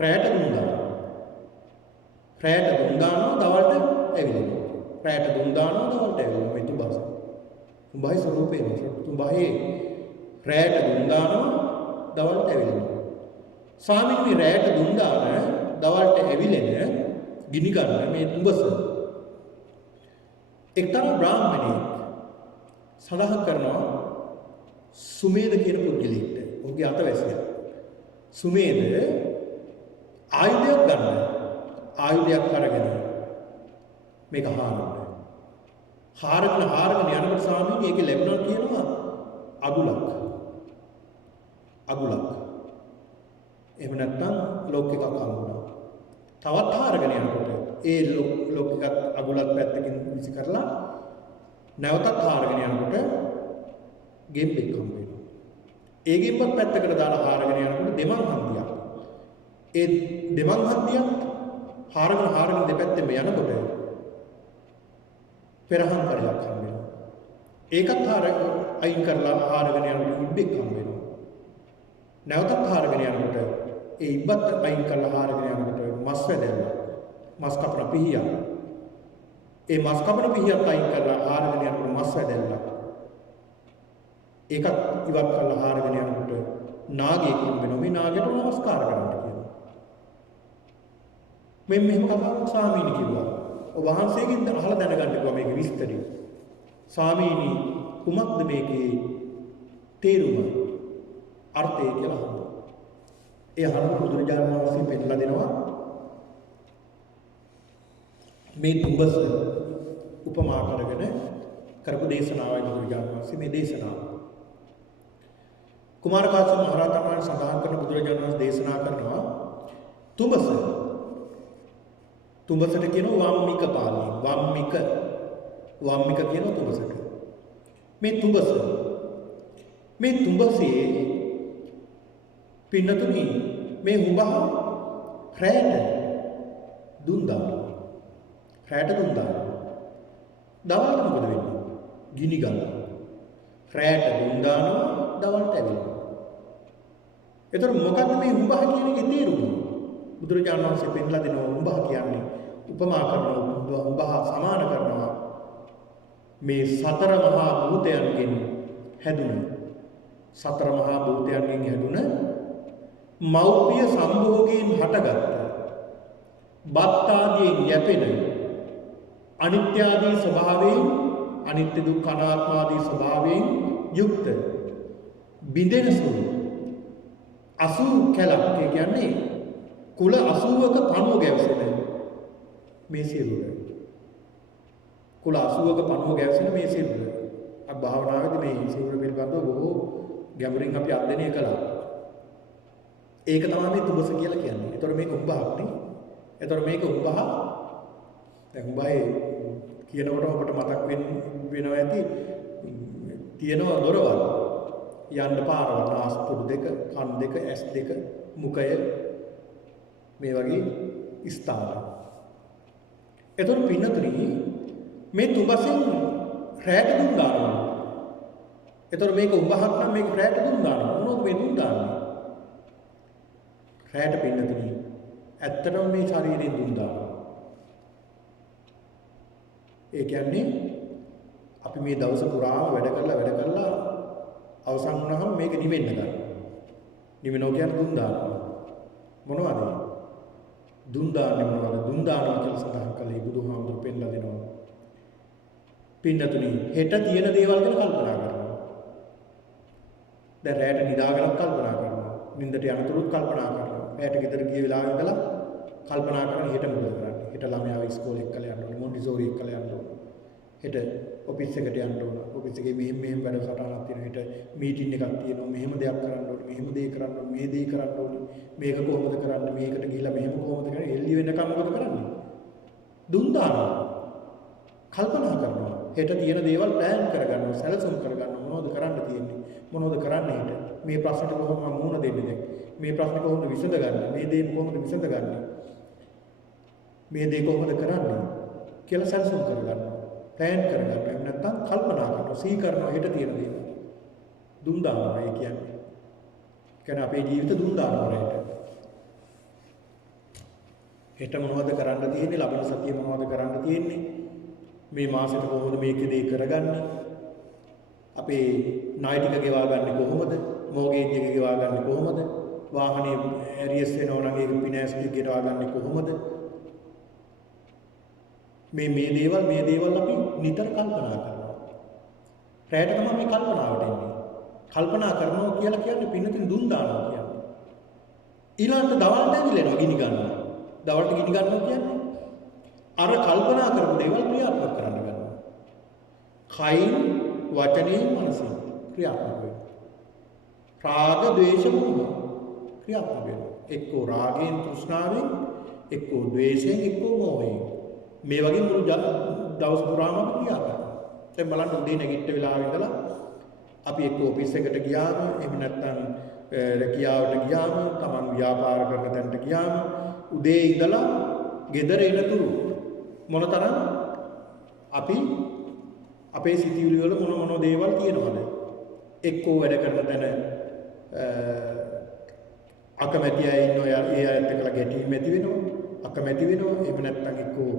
රැයට දුම් දානවා. රැයට දුම් දානවා දවල්ට ඇවිලෙනවා. රැයට දුම් දානවා දවල්ට ඇවිලෙනවා මේ තුඹස. තුඹයි ස්වරූපේ තුඹයි රැයට දුම් දානවා දවල්ට ඇවිලෙනවා. ස්වාමීන් මේ රැයට දුම් දාන දවල්ට ඇවිලෙන ගිනි ගන්න මේ තුඹස එක්තරා බ්‍රාහ්මණයෙක් සඳහන් කරනවා සුමේද කියන පුද්ගලයෙක්ට. ඔහුගේ අතවැසියා. සුමේද ආයුධයක් ගන්න. ආයුධයක් අරගෙන මේක හාරන්න. හාරගෙන යනකොට ස්වාමීනි ඒකේ ලැබුණා කියනවා අගුලක්. එහෙම නැත්නම් ලොක් එකක් හම්බුණා. තවත් හාරගෙන යනකොට ඒ ලොක් එකත් අගුලත් පැත්තකින් විසි කරලා නැවතත් හාරගෙන යනකොට ගෙම්බෙක් හම්බ වෙනවා. ඒ ගෙම්බත් පැත්තකට දාලා හාරගෙන යනකොට දෙමන් හන්දියක්. ඒ දෙමන් හන්දියක් හාරගෙන දෙපැත්තෙම යනකොට පෙරහන් කරයක් හම්බ වෙනවා. ඒකත් අයින් කරලා හාරගෙන යනකොට ඉබ්බෙක් හම්බ වෙනවා. නැවතත් හාරගෙන යනකොට ඒ ඉබ්බත් අයින් කරලා හාරගෙන යනකොට මස් වැදෙනවා. මස් කපන පිහියක්. ඒ මස් කපන පිහියත් අයින් කරලා හාරගෙන යනකොට මස් වැදෙනවා. ඒකත් ඉවත් කරලා හාරගෙන යනකොට නාගයෙක් හම්බ වෙනවා. මේ නාගයට නමස්කාර කරන්න කියනවා. මෙහෙම කතාවක් ස්වාමීනි කිව්වා. ඔබ වහන්සේගෙන් අහලා දැනගන්න කිව්වා මේක විස්තරي. ස්වාමීනි කුමක්ද මේකේ තේරුම අර්ථය කියලා අහනවා. ඒ අහන බුදුරජාණන් වහන්සේ පෙන්නලා දෙනවා මේ තුඹස උපමා කරගෙන කරපු දේශනාවයි බුදුරජාණන් වහන්සේ මේ දේශනාව. කුමාරකාශ්‍යප මහ රහතන් වහන්සේ සඳහන් කරන බුදුරජාණන් වහන්සේ දේශනා කරනවා තුඹසට කියනවා වම්මික පාළියෙන්. වම්මික කියනවා තුඹසට. මේ තුඹසේ පින්නතුනි මේ හුඹහ රැයට දුම් දානවා. දවල්ට මොකද වෙන්නේ? ගිනි ගන්නවා. රැයට දුම් දානවා දවල්ට ඇවිල්ලා. එතකොට මොකද්ද මේ හුඹහ කියන එකේ තේරුම? බුදුරජාණන් වහන්සේ පෙන්නලා දෙනවා හුඹහ කියන්නේ උපමා කරනවා හුඹහ සමාන කරනවා මේ සතර මහා භූතයන්ගෙන් හැදුන මෞපිය සම්භෝගයෙන් හටගත් බත් ආදියෙන් යැපෙන අනිත්‍ය ආදී ස්වභාවයෙන් අනිත්‍ය දුක්ඛ අනාත්ම ආදී ස්වභාවයෙන් යුක්ත බිඳෙන සුළු 80 කැලක් කියන්නේ කුල 80ක පණුව ගැවසෙන මේ සියලුම කුල 80ක පණුව ගැවසෙන මේ සියලුම අක් භාවනාවේදී මේ සියලුම පිළිබඳව බොහෝ ගැඹුරින් අපි අධ්‍යයනය කළා. ඒක තමයි මේ තුඹස කියලා කියන්නේ. ඒතකොට මේක උඹහක් නේ. ඒතකොට මේක උඹහ දැන් උඹයි කියනකොට ඔබට මතක් වෙනවා ඇති තියෙනවා දොරවල් යන්න පාරවල් නාස්පුඩු දෙක කන් දෙක ඇස් දෙක මුඛය මේ වගේ ස්ථාන. එතකොට පින්නතුනි මේ තුඹසෙන් රැයට දුම් දානවා. එතකොට මේක උඹහක් නම් මේක රැයට දුම් දානවා. මොනවද මේ දුම් දාන්නේ? රැයට පින්නතුනි ඇත්තටම මේ ශරීරයෙන් දුම් දානවා. ඒ කියන්නේ අපි මේ දවස පුරාම වැඩ කරලා අවසන් වුණාම මේක නිවෙන්න ගන්නවා. නිවෙනවා කියන්නේ දුම් දානවා. මොනවද? දුන් දාන්නේ මොනවද? දුන් දානවා කියලා සඳහන් කළේ බුදුහාමුදුරු පෙන්නලා දෙනවා. පින්නතුනි හෙට තියෙන දේවල් ගැන කල්පනා කරනවා. දැන් රැයට නිදාගෙනත් කල්පනා කරනවා. නිින්දට යනතුරුත් කල්පනා කරනවා. රැයට ගෙදර ගිය වෙලාවෙ ඉඳලා කල්පනා කරන හෙට මොකද කරන්නේ? හෙට ළමයාව ඉස්කෝලේ එක්කලා යන්න ඕනේ. මොන්ටිසෝරි එක්කලා යන්න ඕනේ. හෙට ඔෆිස් එකට යන්න ඕන. ඔෆිස් එකේ මෙහෙම වැඩ සටහනක් තියෙනවා. හෙට මීටින් එකක් තියෙනවා. මෙහෙම දෙයක් කරන්න ඕනේ. මෙහෙම දෙයක් කරන්න ඕනේ. මේ දේ කරන්න ඕනේ. මේක කොහොමද කරන්නේ? මේකට ගිහිල්ලා මෙහෙම කොහොමද කරන්නේ? එල්ලි වෙනකම් මොකද කරන්නේ? දුන් දානවා. කල්පනා කරනවා. හෙට තියෙන දේවල් ප්ලෑන් කරගන්නවා. සැලසුම් කරගන්නවා. මොනවද කරන්න තියෙන්නේ? මොනවද කරන්නේ හෙට? මේ ප්‍රශ්නට කොහොමද මම මුහුණ දෙන්නේ දැන්? මේ ප්‍රශ්න කොහොමද විසඳගන්නේ? මේ දේ කොහොමද විසඳගන්නේ? මේ දේ කොහොමද කරන්නේ? කියලා සැලසුම් කරගන්නවා. ප්ලෑන් කරගන්නවා. එහෙම නැත්නම් කල්පනා කරනවා. සිහි කරනවා හෙට තියෙන දේවල්. දුන් දානවා ඒ කියන්නේ. කියන්නේ අපේ ජීවිත දුන් දානවා හෙට. හෙට මොනවද කරන්න තියෙන්නේ? ලබන සතිය මොනවද කරන්න තියෙන්නේ? මේ මාසෙට කොහොමද මේකේ දේ කරගන්නේ? අපේ ණය ටික ගෙවා ගන්න කොහොමද? මෝගේජ් එක ගෙවා ගන්න කොහොමද? වාහනේ ඇරියස් වෙනවා නම් ඒක ෆිනෑන්ස් ටික ගෙවා ගන්න කොහොමද? මේ දේවල් අපි නිතර කල්පනා කරනවා. රැයට තමයි මේ කල්පනාවට එන්නේ. කල්පනා කරනවා කියලා කියන්නේ පින්නතින් දුන් දානවා කියන්නේ. ඊළඟට දවල්ට ඇවිල්ලා ගිනි ගන්නවා. දවල්ට ගිනි ගන්නවා කියන්නේ අර කල්පනා කරපු දේවල් ක්‍රියාත්මක කරන්න ගන්නවා. කයින්, වචනේ, මනසින් ක්‍රියාත්මක වෙනවා. රාග, ද්වේෂ, මෝහ ක්‍රියාත්මක වෙනවා. එක්කෝ රාගයෙන්, තෘෂ්ණාවෙන්, එක්කෝ ද්වේෂයෙන්, එක්කෝ මෝහයෙන්. මේ වගේ මුළු දවස් පුරාම අපි ක්‍රියා කරනවා. දැන් බලන්න උදේ නැගිට වෙලාවෙ ඉඳලා අපි එක්ක ඔෆිස් එකට ගියාම එහෙම නැත්නම් රැකියාවට ගියාම තමන් ව්‍යාපාර කරන තැනට ගියාම උදේ ඉඳලා ගෙදර එනතුරු මොනතරම් අපි අපේ සිතිවිලි වල මොන දේවල් තියෙනවද? එක්කෝ වැඩ කරන තැන අකමැති අය ඉන්නවා. ඒ අයත් එක්කලා ගැටීම් ඇති වෙනවා. අකමැති වෙනවා. එහෙම නැත්නම් එක්කෝ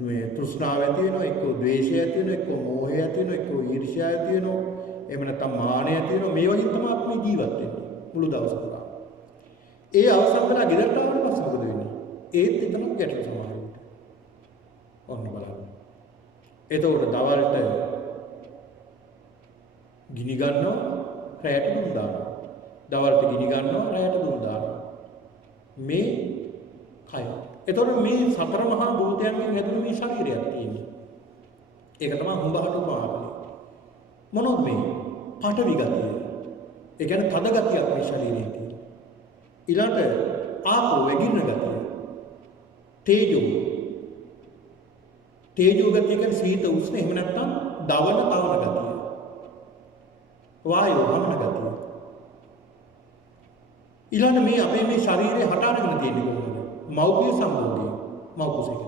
මේ තෘෂ්ණාව ඇති වෙනවා, එක්කෝ ද්වේෂය ඇති වෙනවා, එක්කෝ මෝහය ඇති වෙනවා, එක්කෝ ඊර්ෂ්‍යාව ඇති වෙනවා. එහෙම නැත්නම් මානය ඇති වෙනවා. මේ වගේ තමයි අපි ජීවත් වෙන්නේ මුළු දවස පුරා. ඒ අවසන් කරලා ගෙදරට ආවට පස්සේ මොකද වෙන්නේ? ඒත් එතන ගැටලු සමාවෙන්න. ඔන්න බලන්න. එතකොට දවල්ට ගිනි ගන්නවා, රැයට දුම් දානවා. දවල්ට ගිනි ගන්නවා, රැයට දුම් දානවා. මේ කය. එතකොට මේ සතර මහා භූතයන්ගෙන් හැදුණු මේ ශරීරයක් තියෙන්නේ. ඒක තමයි හුඹහට උපමා කළේ. මොනොත් මේ පඨවි ගතිය. ඒ කියන්නේ තද ගතියක් මේ ශරීරයේ තියෙන. ඊළඟට ආපෝ වැగిරෙන ගතිය. තේජෝ ගතිය කියන්නේ සීත උෂ්ණ එහෙම නැත්නම් දවන තවන ගතිය. වායෝ වමන ගතිය. ඊළඟ මේ අපේ මේ ශරීරය හට අරගෙන තියෙන්නේ කොහොමද? මෞපිය සම්බෝධිය. මෞකුසෙක.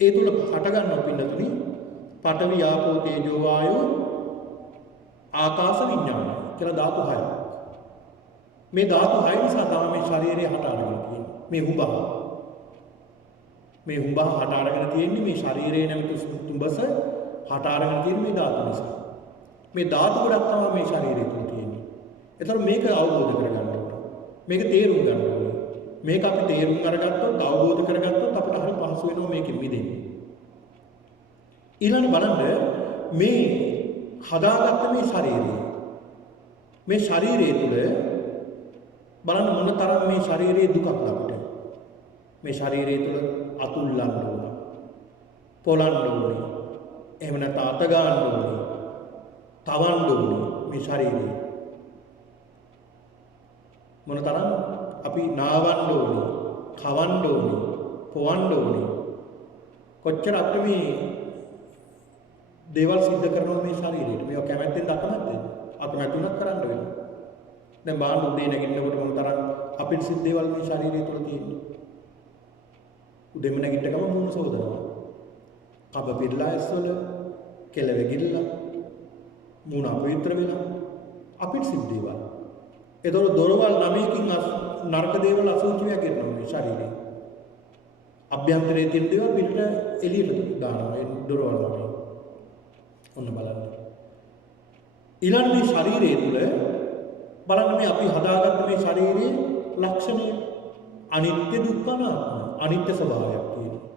ඒ තුල හට ගන්නවා පින්නතුනි පඨවි ආපෝ තේජෝ වායෝ ආකාශ විඥාන කියලා ධාතු 6ක්. මේ ධාතු 6 නිසා තමයි මේ ශරීරය හට අරගෙන තියෙන්නේ. මේ හුඹහ. මේ හුඹහ හට අරගෙන තියෙන්නේ මේ ශරීරයේ නැමැති තුඹස හට අරගෙන තියෙන්නේ මේ ධාතු නිසා. මේ ධාතු ගොඩක් තමයි මේ ශරීරය තුල තියෙන්නේ. ඒතර මේක අවබෝධ කරගන්න ඕනේ. මේක තේරුම් ගන්න ඕනේ. මේක අපි තේරුම් අරගත්තොත් අවබෝධ කරගත්තොත් අපිට හරි පහසු වෙනවා මේකෙ මිදෙන්න. ඊළඟ බලන්න මේ හදාගත්ත මේ ශරීරය තුළ බලන්න මොනතරම් මේ ශරීරයේ දුකක් අපිට. මේ ශරීරය තුළ අතුල්ලන්න ඕන. පොළන්න ඕනේ. එහෙම නැත්නම් අත ගන්න ඕනේ. තවන්න ඕනේ මේ ශරීරය. මොනතරම් අපි නාවන්න ඕනේ, කවන්න ඕනේ, පොවන්න ඕනේ. කොච්චර අපිට මේ දේවල් සිද්ධ කරනවා මේ ශරීරයට. මේවා කැමැත්තෙන් අකමැත්තෙන්. අකමැතුණක් කරන්න වෙනවා. දැන් බාහන උදේ නැගිටිනකොට මොනතරම් අපිට සිද්ධ දේවල් මේ ශරීරය තුළ තියෙන්නේ. උදේම නැගිට ගම මූණ සෝදනවා. කබ පිරලා ඇස්වල කෙල වෙගිරලා මූණ අපවිත්‍ර වෙලා අපිට සිද්ධ දේවල්. ඒතකොට දොරවල් 9කින් නරක දේවල් අසුචිය කරනවා මේ ශරීරේ. අභ්‍යන්තරයේ තියෙන දේවල් පිටට එළියට දානවා ඒ දොරවල් වලින්. ඔන්න බලන්න. ඊළඟ මේ ශරීරය තුළ බලන්න මේ අපි හදාගත්ත මේ ශරීරයේ ලක්ෂණය අනිත්‍ය දුක්ඛ අනාත්ම අනිත්‍ය ස්වභාවයක් තියෙනවා.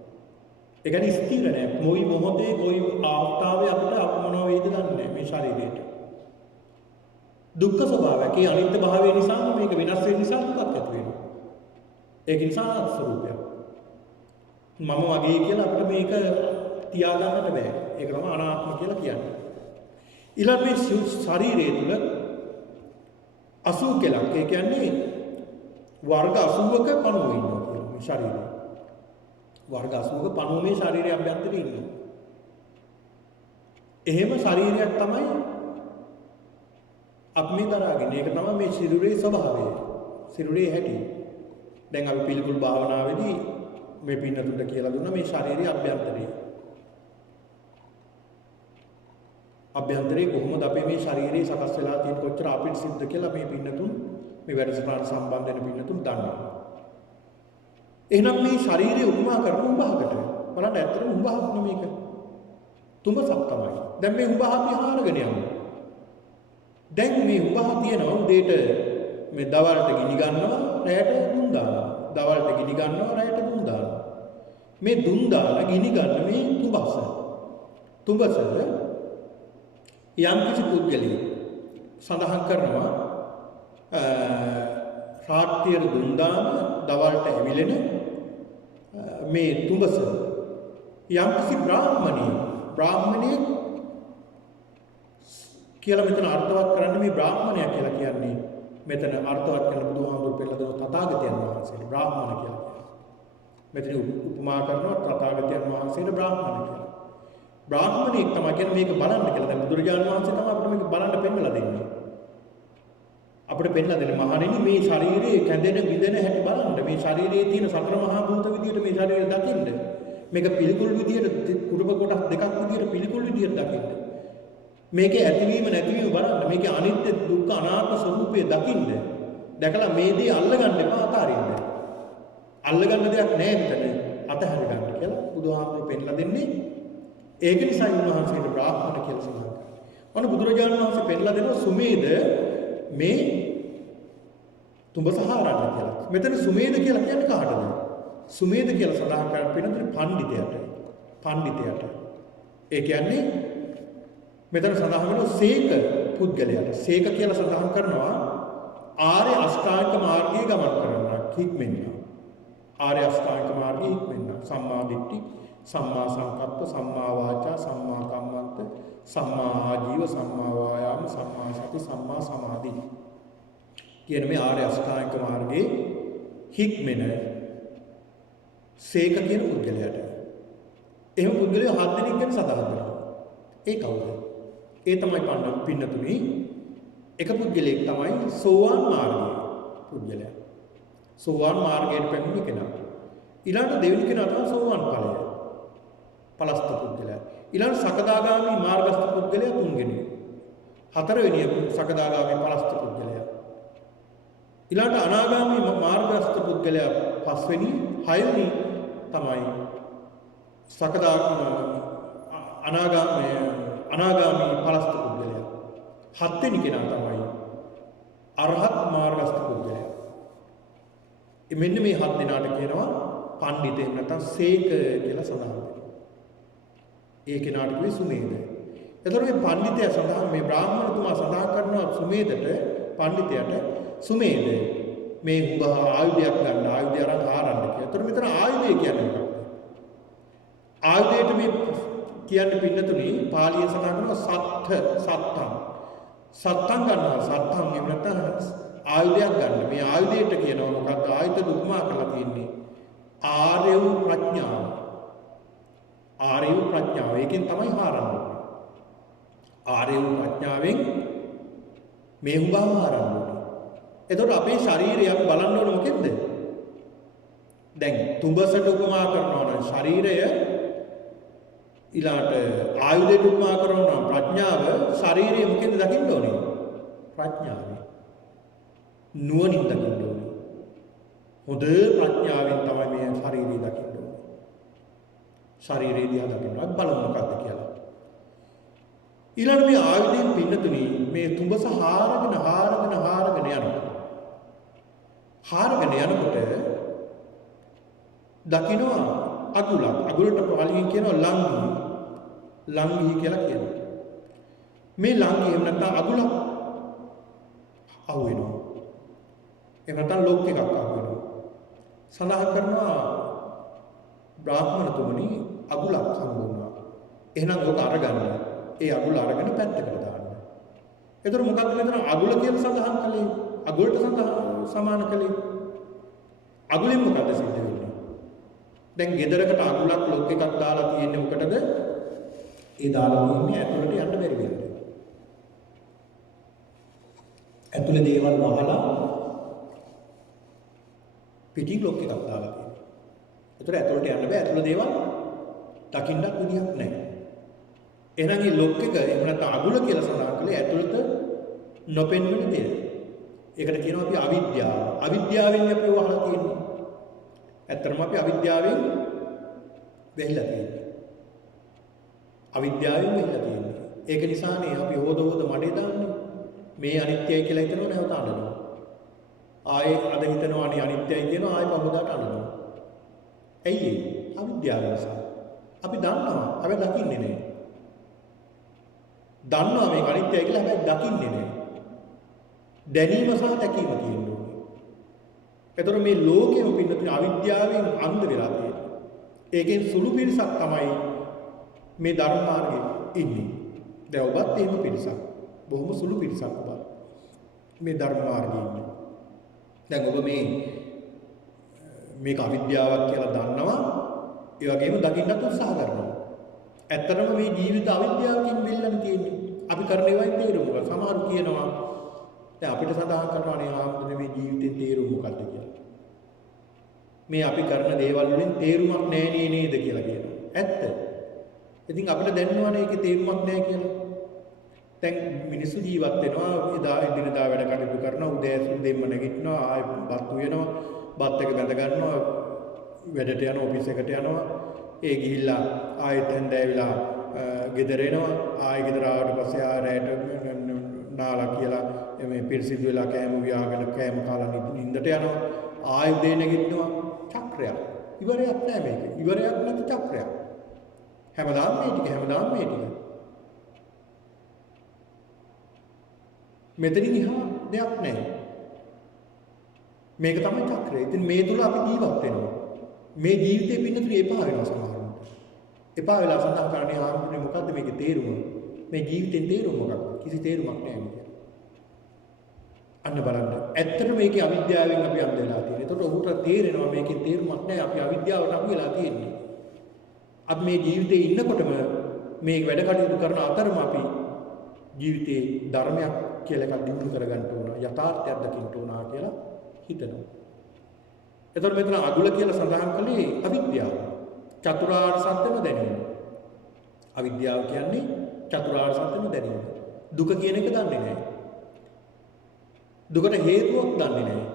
ඒ කියන්නේ ස්ථිර නෑ. කොයි මොහොතේ කොයි අවස්ථාවේ අපිට අපමණ වේද දන්නේ මේ ශරීරයට. දුක්ඛ ස්වභාවයක්. ඒ අනිත්‍ය භාවය නිසා මේක වෙනස් වෙන නිසා දුකක් ඇති වෙනවා. ඒක නිසා අනාත්ම ස්වરૂපයක්. මම වගේ කියලා අපිට මේක තියාගන්නට බෑ. ඒක තමයි අනාත්ම කියලා කියන්නේ. ඊළඟ මේ ශරීරය තුල 80 කලක්. ඒ කියන්නේ වර්ග 80ක පණුව ඉන්නවා කියලා මේ ශරීරය. වර්ග 80ක පණුව මේ ශරීරයේ අභ්‍යන්තරේ ඉන්නවා. එහෙම ශරීරයක් තමයි අපි මේ දරාගෙන. ඒක තමයි මේ ශරීරයේ ස්වභාවය. ශරීරයේ හැටි. දැන් අපි පිළිකුල් භාවනාවේදී මේ පින්නතුන්ට කියලා දුන්නා මේ ශාරීරික අභ්‍යන්තරය. අභ්‍යන්තරේ කොහොමද අපේ මේ ශරීරය සකස් වෙලා තියෙන කොච්චර අපිට සිද්ධ කියලා මේ පින්නතුන් මේ වැඩසටහන සම්බන්ධ වෙන පින්නතුන් දන්නවා. එහෙනම් මේ ශරීරය උපමා කරන උඹහකට බලන්න ඇත්තටම උඹහක් නෙමේක. තුඹසක් තමයි. දැන් මේ උඹහ අපි හාරගෙන යමු. දැන් මේ උඹහ තියෙනවා උදේට මේ දවල්ට ගිනි ගන්නවා රැයට දුම් දානවා. දවල්ට ගිනි ගන්නවා රැයට දුම් දානවා. මේ දුම් දාලා ගිනි ගන්න මේ තුඹස. තුඹස යම් කිසි පුද්ගලයෙක් සඳහන් කරනවා රාත්‍රියේ දුම් දාන දවල්ට ඇවිලෙන මේ තුඹස යම් කිසි බ්‍රාහ්මණයෙක් කියලා මෙතන අර්ථවත් කරන්නේ මේ බ්‍රාහ්මණයා කියලා කියන්නේ මෙතන අර්ථවත් කරන බුදුහාමුදුරු පෙළ දෙන තථාගතයන් වහන්සේට බ්‍රාහ්මණ කියලා කියනවා. මෙතන උපමා කරනවා තථාගතයන් වහන්සේට බ්‍රාහ්මණ කියලා. බ්‍රාහ්මණයෙක් තමයි කියන්නේ මේක බලන්න කියලා. දැන් බුදුරජාණන් වහන්සේ තමයි අපිට මේක බලන්න පෙන්නලා දෙන්නේ. අපිට පෙන්නලා දෙන්නේ මහණෙනි මේ ශරීරයේ කැඳෙන විදෙන හැටි බලන්න. මේ ශරීරයේ තියෙන සතර මහා භූත විදියට මේ ශරීරය දකින්න. මේක පිළිකුල් විදියට කුඩුම කොටස් දෙකක් විදියට පිළිකුල් විදියට දකින්න. මේකේ ඇතිවීම නැතිවීම බලන්න. මේකේ අනිත්‍ය දුක්ඛ අනාත්ම ස්වરૂපය දකින්න. දැකලා මේ දේ අල්ලගන්න එපා අතාරින්න. අල්ලගන්න දෙයක් නැහැ මෙතන. අතහැර ගන්න කියලා බුදුහාමුදුරු පෙන්නලා දෙන්නේ. ඒක නිසා උන්වහන්සේට බ්‍රාහ්මණ කියලා සඳහන් කරනවා. අන්න බුදුරජාණන් වහන්සේ පෙන්නලා දෙනවා සුමේද මේ තුඹස හාරන්න කියලා. මෙතන සුමේද කියලා කියන්නේ කාටද? සුමේද කියලා සඳහන් කරන්නේ පින්නතුනේ පඬිතයාට. පඬිතයාට. ඒ කියන්නේ මෙතන සඳහන් වෙනවා සීක පුද්ගලයාට. සීක කියලා සඳහන් කරනවා ආර්ය අෂ්ටාංග මාර්ගයේ ගමන් කරනවා හික්මෙන්න. ආර්ය අෂ්ටාංග මාර්ගයේ හික්මෙන්න. සම්මා දිට්ඨි, සම්මා සංකප්ප, සම්මා වාචා, සම්මා කම්මන්ත, සම්මා ආජීව, සම්මා වායාම, සම්මා සති, සම්මා සමාධි කියන මේ ආර්ය අෂ්ටාංග මාර්ගයේ හික්මෙන සීක කියන පුද්ගලයාට. එහෙම පුද්ගලයා 7 දෙනෙක් ගැන සඳහන් කරනවා. ඒ කවුද? ඒ තමයි පින්නතුනි එක පුද්ගලයෙක් තමයි සෝවාන් මාර්ගයේ පුද්ගලයා. සෝවාන් මාර්ගයට පැමිණි කෙනා. ඊළඟ දෙවෙනි කෙනා තමයි සෝවාන් ඵලය. පලස්ත පුද්ගලයා. ඊළඟ සකදාගාමි මාර්ගස්ත පුද්ගලයා තුන්වෙනි. හතරවෙනි සකදාගාමි පලස්ත පුද්ගලයා. ඊළඟ අනාගාමි මාර්ගස්ත පුද්ගලයා පස්වෙනි. හයවෙනි තමයි අනාගාමී පලස්ත පුද්ගලයා. හත්වෙනි කෙනා තමයි අරහත් මාර්ගස්ත පුද්ගලයා. මෙන්න මේ 7 දෙනාට කියනවා පඬිතෙක් නැත්නම් සීක කියලා සඳහන් වෙනවා. ඒ කෙනාට කිව්වේ සුමේද. එතකොට මේ පඬිතයා සඳහන් මේ බ්‍රාහ්මණතුමා සඳහන් කරනවා සුමේදට පඬිතයාට සුමේද මේ උඹ ආයුධයක් ගන්න ආයුධය අරන් හාරන්න කියලා. එතකොට මෙතන ආයුධය කියන්නේ මොකක්ද? ආයුධයට මේ කියන්නේ පින්නතුනි පාලියෙන් සඳහන් කරනවා සත්තම් ගන්නවා. සත්තම් එහෙම නැත්නම් ආයුධයක් ගන්න. මේ ආයුධයට කියනවා මොකක්ද? ආයුධ දුක්මා කරලා තියෙන්නේ ආර්ය වූ ප්‍රඥාව. ආර්ය වූ ප්‍රඥාව. ඒකෙන් තමයි හාරන්නේ. ආර්ය වූ ප්‍රඥාවෙන් මේ උඹව හාරන්නේ. එතකොට අපේ ශරීරය අපි බලන්න ඕන මොකෙන්ද? දැන් තුඹසට උපමා කරනවා නම් ශරීරය ඊළාට ආයුධයට උපමා කරනවා නම් ප්‍රඥාව ශරීරය මොකෙන්ද දකින්න ඕනේ? ප්‍රඥාවෙන්. නුවණින් දකින්න ඕනේ. හොඳ ප්‍රඥාවෙන් තමයි මේ ශරීරය දකින්න ඕනේ. ශරීරය දිහා දකින්න. අපි බලමු මොකක්ද කියලා. ඊළඟ මේ ආයුධයෙන් පින්නතුනි මේ තුඹස හාරගෙන යනවා. හාරගෙන යනකොට දකිනවා අගුලක්. අගුලට පාලියෙන් කියනවා ලංඝි. ලංඝි කියලා කියනවා. මේ ලංඝි එහෙම නැත්නම් අගුලක් අහු වෙනවා. එහෙම නැත්නම් ලොක් එකක් අහු වෙනවා. සඳහන් කරනවා බ්‍රාහ්මණතුමනි අගුලක් හම්බ වුණා. එහෙනම් ඔක අරගන්න. ඒ අගුල අරගෙන පැත්තකට දාන්න. එතකොට මොකක්ද මෙතන අගුල කියලා සඳහන් කළේ? අගුලට සමාන කළේ. අගුලෙන් මොකද සිද්ධ වෙන්නේ? දැන් ගෙදරකට අගුලක් ලොක් එකක් දාලා තියෙන්නේ මොකටද? ඒ දාලා තියෙන්නේ ඇතුළට යන්න බැරි වෙන්නේ. ඇතුළේ දේවල් වහලා පිටින් ලොක් එකක් දාලා තියෙනවා. ඒතර ඇතුළට යන්න බෑ. ඇතුළේ දේවල් දකින්නත් විදියක් නැහැ. එහෙනම් මේ ලොක් එක එහෙම නැත්නම් අගුල කියලා සඳහන් කළේ ඇතුළත නොපෙන්වෙන දේ. ඒකට කියනවා අපි අවිද්‍යාව. අවිද්‍යාවෙන් අපි වහලා තියෙන්නේ. ඇත්තටම අපි අවිද්‍යාවෙන් වෙහිලා තියෙන්නේ. අවිද්‍යාවෙන් වෙහිලා තියෙන්නේ. ඒක නිසානේ අපි හොද මඩේ දාන්නේ. මේ අනිත්‍යයි කියලා හිතනවා නැවත අඬනවා. ආයේ අද හිතනවා අනිත්‍යයි කියනවා ආයේ පහුදාට අඬනවා. ඇයි ඒ? අවිද්‍යාව නිසා. අපි දන්නවා. හැබැයි දකින්නේ නැහැ. දන්නවා මේක අනිත්‍යයි කියලා හැබැයි දකින්නේ නැහැ. දැනීම සහ දැකීම තියෙනවා. ඒතර මේ ලෝකෙම පින්නතුනේ අවිද්‍යාවෙන් අන්ධ වෙලා තියෙනවා. ඒකෙන් සුළු පිරිසක් තමයි මේ ධර්ම මාර්ගයේ ඉන්නේ. දැන් ඔබත් එහෙම පිරිසක්. බොහොම සුළු පිරිසක් ඔබ මේ ධර්ම මාර්ගයේ ඉන්නේ. දැන් ඔබ මේක අවිද්‍යාවක් කියලා දන්නවා. ඒ වගේම දකින්නත් උත්සාහ කරනවා. ඇත්තටම මේ ජීවිත අවිද්‍යාවකින් බෙල්ලන තියෙන්නේ. අපි කරන ඒවායි තේරුම මොකක්ද? සමහරු කියනවා දැන් අපිට සඳහන් කරනවා නේ ආම්දුනේ මේ ජීවිතේ තේරුම මොකක්ද කියලා. මේ අපි කරන දේවල් වලින් තේරුමක් නැහැ නේද කියලා කියනවා. ඇත්ත. ඉතින් අපිට දැනනවනේ ඒකේ තේරුමක් නැහැ කියලා. දැන් මිනිස්සු ජීවත් වෙනවා එදා එදිනදා වැඩ කටයුතු කරනවා උදෑසන දෙන්න නැගිටිනවා ආයෙ බත් උයනවා බත් එක බැඳ ගන්නවා වැඩට යනවා ඔෆිස් එකට යනවා ඒ ගිහිල්ලා ආයෙත් හැන්දෑවිලා ගෙදර එනවා ආයෙ ගෙදර ආවට පස්සේ ආයෙත් නාලා කියලා මේ පිරිසිදු වෙලා කෑම වියාගෙන කෑම කාලා නිින්දට යනවා ආයෙ උදේ නැගිටිනවා චක්‍රයක් ඉවරයක් නැහැ මේක ඉවරයක් නැති චක්‍රයක් හැමදාම මේ ටික මෙතනින් එහා දෙයක් නැහැ. මේක තමයි චක්‍රය. ඉතින් මේ තුල අපි ජීවත් වෙනවා. මේ ජීවිතේ පින්නතුනේ එපා වෙනවා සමහරවිට. එපා වෙලා සඳහන් කරන්නේ ආම්පුනේ මොකද්ද මේකේ තේරුම? මේ ජීවිතෙන් තේරුම මොකක්ද? කිසි තේරුමක් නැහැ මේක. අන්න බලන්න. ඇත්තට මේකේ අවිද්‍යාවෙන් අපි අන්ධ වෙලා තියෙනවා. ඒතකොට ඔහුට තේරෙනවා මේකේ තේරුමක් නැහැ. අපි අවිද්‍යාවට අහු වෙලා තියෙන්නේ. අපි මේ ජීවිතේ ඉන්නකොටම මේ වැඩ කටයුතු කරන අතරම අපි ජීවිතේ ධර්මයක් කියලා එකක් දිනු කරගන්න ඕන යථාර්ථයක් දකින්න ඕන කියලා හිතනවා. එතකොට මෙතන අගුල කියලා සඳහන් කළේ අවිද්‍යාව. චතුරාර්ය සත්‍යම දැනීම. අවිද්‍යාව කියන්නේ චතුරාර්ය සත්‍යම දැනීම. දුක කියන එක දන්නේ නැහැ. දුකට හේතුවක් දන්නේ නැහැ.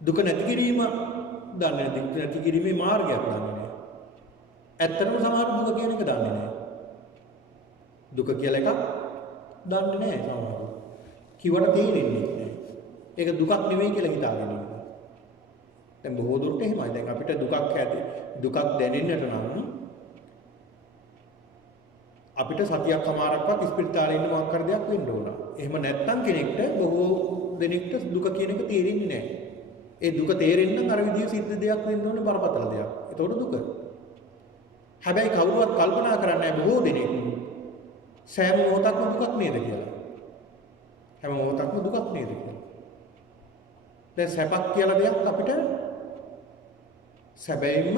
දුක නැති කිරීම දන්නේ නැහැ. දුක නැති කිරීමේ මාර්ගයක් දන්නේ නැහැ. ඇත්තටම සමහර දුක කියන එක දන්නේ නැහැ. දුක කියලා එකක් දන්නේ නැහැ සමහරව. කිව්වට තේරෙන්නේ නැහැ. ඒක දුකක් නෙවෙයි කියලා හිතාගෙන ඉන්නවා. දැන් බොහෝ දුරට එහෙමයි. දැන් අපිට දුකක් දැනෙන්නට නම් අපිට සතියක් සමාරක්වත් ස්පිරිතාලේ ඉන්න මොකක් කර දෙයක් වෙන්න ඕන. එහෙම නැත්නම් කෙනෙක්ට බොහෝ දෙනෙක්ට දුක කියන එක තේරෙන්නේ නැහැ. ඒ දුක තේරෙන්න අර විදිය සිද්ධ දෙයක් වෙන්න ඕන බරපතල දෙයක්. ඒතකොට දුක. හැබැයි කවුරුවත් කල්පනා කරන්නේ නැහැ බොහෝ දෙනෙක් සෑම මොහොතක්ම දුකක් නේද කියලා. හැම මොහොතක්ම දුකක් නේද කියලා. දැන් සැපක් කියලා දෙයක් අපිට සැබෑම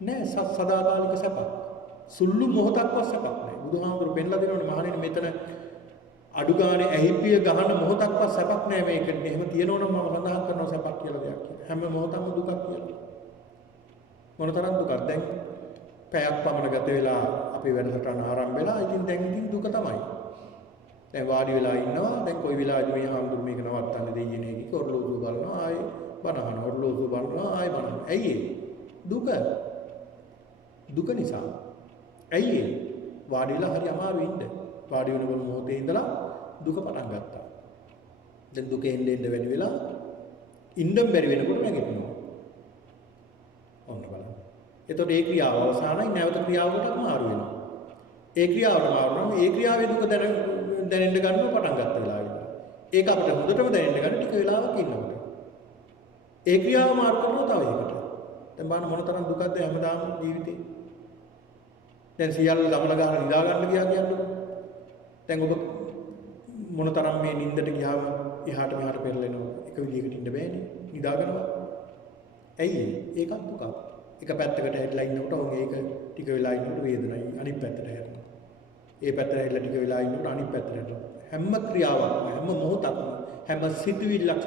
නෑ සදාකාලික සැපක්. සුළු මොහොතක්වත් සැපක් නෑ. බුදුහාමුදුරු පෙන්ලා දෙනවනේ මහණෙනි මෙතන අඩු ගානේ ඇහිපිය ගහන මොහොතක්වත් සැපක් නෑ මේක. එහෙම තියෙනවනම් මම සඳහන් කරනවා සැපක් කියලා දෙයක් කියලා. හැම මොහොතක්ම දුකක් කියලා. මොනතරම් දුකක්ද දැන් පැයක් පමණ ගත වෙලා අපේ වැඩසටහන ආරම්භ වෙලා ඉතින් දුක තමයි. දැන් වාඩි වෙලා ඉන්නවා. දැන් කොයි වෙලාවෙද මේ හාමුදුරු මේක නවත්තන්නේ දෙයියනේ කික ඔරලෝසුව බලනවා ආයේ බනහන ඔරලෝසුව බලනවා ආයේ බනහන. ඇයි ඒ? දුක නිසා. ඇයි ඒ? වාඩි වෙලා හරි අමාරු ඉන්න. වාඩි වෙන මොහොතේ ඉඳලා දුක පටන් ගත්තා. දැන් දුක එන්න වැඩි වෙලා ඉන්න බැරි වෙනකොට නැගිටිනවා. එතකොට ඒ ක්‍රියාව අවසానයි නැවත ක්‍රියාවකට මාරු වෙනවා. ඒ ක්‍රියාවට මාරු වුණාම ඒ ක්‍රියාවේ දුක දැනෙන්න ගන්නව පටන් ගත්ත වෙලාවෙ. ඒක අපිට හොඳටම දැනෙන්න ගන්න ටික වෙලාවක් ඉන්නකොට. ඒ ක්‍රියාව මාරු කරනවා තව එකකට. දැන් බලන්න මොනතරම් දුකක්ද හැමදාම ජීවිතේ. දැන් සියල්ල දමල ගහලා නිදා ගන්න ගියා කියන්නේ. දැන් ඔබ මොනතරම් මේ නිින්දට ගියාම එහාට මෙහාට පෙරලෙනවා. එක විදිහකට ඉන්න බෑනේ. නිදාගන්නවා. ඇයි ඒකත් දුකක්. එක පැත්තකට හැරිලා ඉන්නකොට ඔව් ඒක ටික වෙලා ඉන්නකොට වේදනයි අනිත් පැත්තට හැරෙනවා. ඒ පැත්තට හැරිලා ටික වෙලා ඉන්නකොට අනිත් පැත්තට හැරෙනවා. හැම ක්‍රියාවක්ම හැම මොහොතක්ම හැම සිතුවිල්ලක්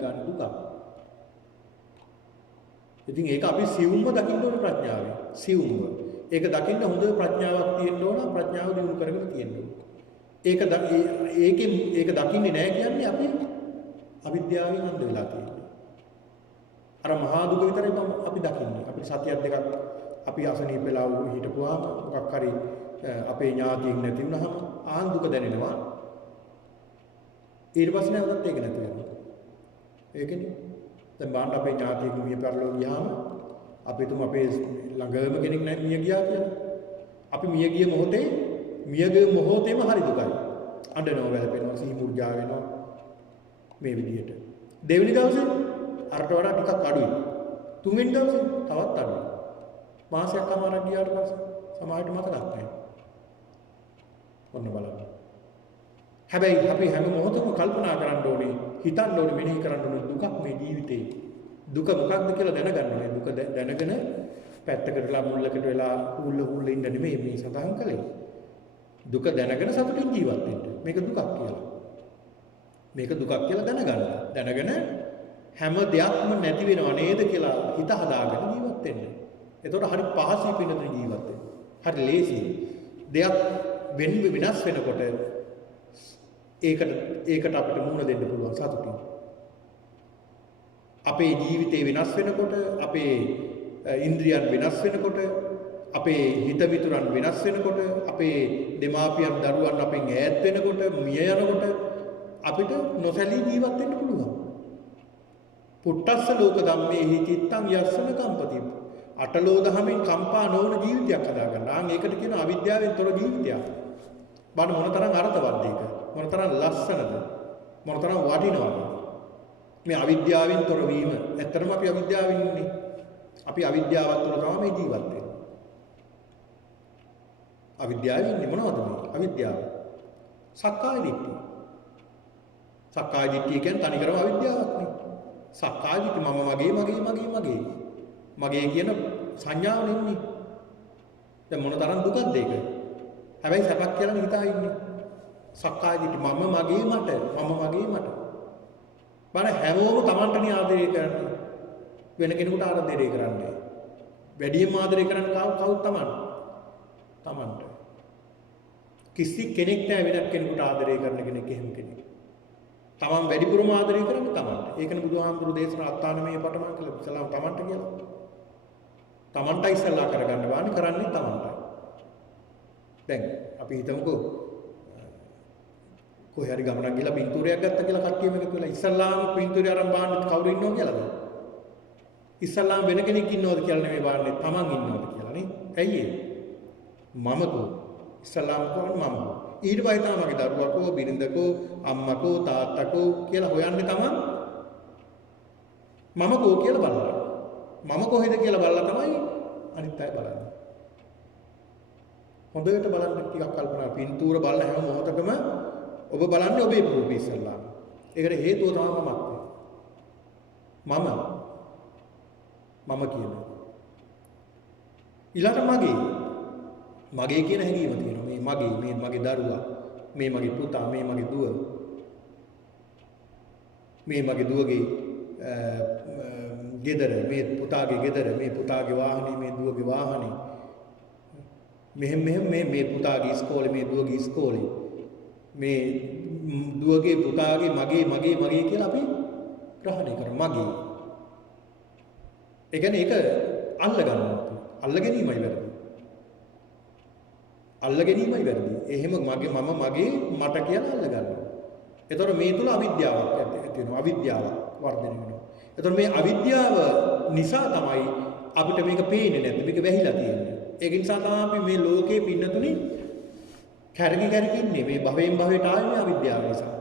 ගන්න දුක. ඉතින් ඒක අපි සිවුම්ව දකින්න ඕන ප්‍රඥාවෙන්. සිවුම්ව. ඒක දකින්න හොඳ ප්‍රඥාවක් තියෙන්න ඕන ප්‍රඥාව දිනු කරගෙන තියෙන්න ඕන. ඒක දකින්නේ නැහැ කියන්නේ අපි අවිද්‍යාවෙන් අන්ධ වෙලා තියෙනවා. අර මහා දුක විතරයි අපි දකින්නේ. අපි සතියක් දෙකක් අපි අසනීප වෙලා හිටපුවාම මොකක් හරි අපේ ඥාතියෙක් නැති වුනහම ආන් දුක දැනෙනවා. ඊට පස්සේ නැවතත් ඒක නැති වෙනවා. ඒකනේ. දැන් බාන්න අපේ ඥාතියෙක් මිය පරලෝ ගියාම අපි තුම අපේ ළඟම කෙනෙක් මිය ගියා කියලා. අපි මිය ගිය මොහොතේම හරි දුකයි. අඬනවා වැළපෙනවා සිහි මුර්ජා වෙනවා මේ විදිහට. දෙවෙනි දවසේ අරට වඩා ටිකක් අඩුයි. තුන්වෙනි දවසේ තවත් අඩුයි. මාසයක් අමාරක් ගියාට පස්සේ සමාජයට මතකක් නැහැ. ඔන්න බලන්න. හැබැයි අපි හැම මොහොතකම කල්පනා කරන්න ඕනේ, හිතන්න ඕනේ, මෙනෙහි කරන්න ඕනේ දුකක් මේ ජීවිතේ. දුක මොකක්ද කියලා දැනගන්න ඕනේ. දුක දැනගෙන පැත්තකටලා මුල්ලකට වෙලා උල්ල ඉන්න නෙමෙයි මේ සඳහන් කළේ. දුක දැනගෙන සතුටින් ජීවත් වෙන්න. මේක දුකක් කියලා. මේක දුකක් කියලා දැනගන්න. දැනගෙන හැම දෙයක්ම නැති වෙනව නේද කියලා හිත හදාගෙන ජීවත් වෙන්න. එතකොට හරි පහසුයි පින්නතුනේ ජීවත් වෙන්න. හරි ලේසි. දෙයක් වෙනස් වෙනකොට ඒකට අපිට මුහුණ දෙන්න පුළුවන් සතුටින්. අපේ ජීවිතේ වෙනස් වෙනකොට, අපේ ඉන්ද්‍රියන් වෙනස් වෙනකොට, අපේ හිත විතුරන් වෙනස් වෙනකොට, අපේ දෙමාපියන් දරුවන් අපෙන් ඈත් වෙනකොට, මිය යනකොට අපිට නොසැලී ජීවත් වෙන්න පුළුවන්. පුට්ටස්ස ලෝක ධම්මේහි චිත්තං යස්සන කම්පති. අටලෝ දහමෙන් කම්පා නොවන ජීවිතයක් හදාගන්න. ඒකට කියන අවිද්‍යාවෙන් තොර ජීවිතයක්. බලන්න මොනතරම් අර්ථවත්ද ඒක. මොනතරම් ලස්සනද. මොනතරම් වටිනවද. මේ අවිද්‍යාවෙන් තොර වීම. ඇත්තටම අපි අවිද්‍යාවෙන් ඉන්නේ. අපි අවිද්‍යාවත් තුළ තමයි ජීවත් වෙන්නේ. අවිද්‍යාවෙන් ඉන්නේ මොනවද මේ? අවිද්‍යාව. සක්කාය දිට්ඨිය. සක්කාය දිට්ඨිය කියන්නේ තනිකරම අවිද්‍යාවක් නේ. සක්කාය දිට්ඨිය මගේ කියන සංඥාව නෙන්නේ. දැන් මොන තරම් දුකක්ද ඒක? හැබැයි සැපක් කියලා හිතා ඉන්නේ. සක්කාය දිට්ඨිය මම මගේ මට. බලන්න හැමෝම Tamanටනේ ආදරය කරන්නේ. වෙන කෙනෙකුට ආදරය කරන්නේ. වැඩියෙන්ම ආදරය කරන්නේ කවුද Tamanට. කිසි කෙනෙක් නැහැ වෙනත් කෙනෙකුට ආදරය කරන කෙනෙක් එහෙම කෙනෙක්. Taman වැඩිපුරම ආදරය කරන්නේ Tamanට. ඒකනේ බුදුහාමුදුරු දේශනා අත්තානමේ පටමන් කළා. ඉස්සලාම Tamanට කියලා. Tamanට ඉස්සලා කරගන්න බාන්නේ කරන්නේ Tamanටයි. දැන් අපි හිතමුකෝ කොහේ හරි ගමනක් ගිහලා පින්තූරයක් ගත්තා කියලා කට්ටියම එකතු වෙලා ඉස්සල්ලාම පින්තූරය අරන් බාන්න කවුරු ඉන්නවද කියලාද? ඉස්සල්ලාම වෙන කෙනෙක් ඉන්නවද කියලා නෙමෙයි බාන්නේ Taman ඉන්නවද කියලා නේ. ඇයි ඒ? මමකෝ ඉස්සල්ලාම කොහොමද මම? ඊට පස්සේ තමයි මගේ දරුවකෝ බිරිඳකෝ අම්මකෝ තාත්තකෝ කියලා හොයන්නේ Taman. මමකෝ කියලා බලනවා. මම කොහෙද කියලා බලලා තමයි අනිත් අය බලන්නේ. හොඳට බලන්න ටිකක් කල්පනා පින්තූර බලන හැම මොහොතකම ඔබ බලන්නේ ඔබේ රූපය ඉස්සල්ලා. ඒකට හේතුව තමයි මම කියනවා. ඊළඟට මගේ කියන හැඟීම තියෙනවා. මේ මගේ දරුවා, මේ මගේ පුතා, මේ මගේ දුව. මේ මගේ දුවගේ ගෙදර, මේ පුතාගේ ගෙදර, මේ පුතාගේ වාහනේ, මේ දුවගේ වාහනේ. මෙහෙම මේ පුතාගේ ඉස්කෝලේ, මේ දුවගේ ඉස්කෝලේ. මේ දුවගේ පුතාගේ මගේ කියලා අපි ග්‍රහණය කරනවා. මගේ. ඒ කියන්නේ ඒක අල්ල ගන්නවා. අල්ල ගැනීමයි වැරදි. එහෙම මගේ මට කියලා අල්ල ගන්නවා. එතකොට මේ තුල අවිද්‍යාවක් ඇති වෙනවා. අවිද්‍යාව වර්ධනය වෙනවා. එතකොට මේ අවිද්‍යාව නිසා තමයි අපිට මේක පේන්නේ නැද්ද? මේක වැහිලා තියෙන්නේ. ඒක නිසා තමයි අපි මේ ලෝකේ පින්නතුනේ කැරකි ඉන්නේ. මේ භවයෙන් භවයට ආවේ මේ අවිද්‍යාව නිසා.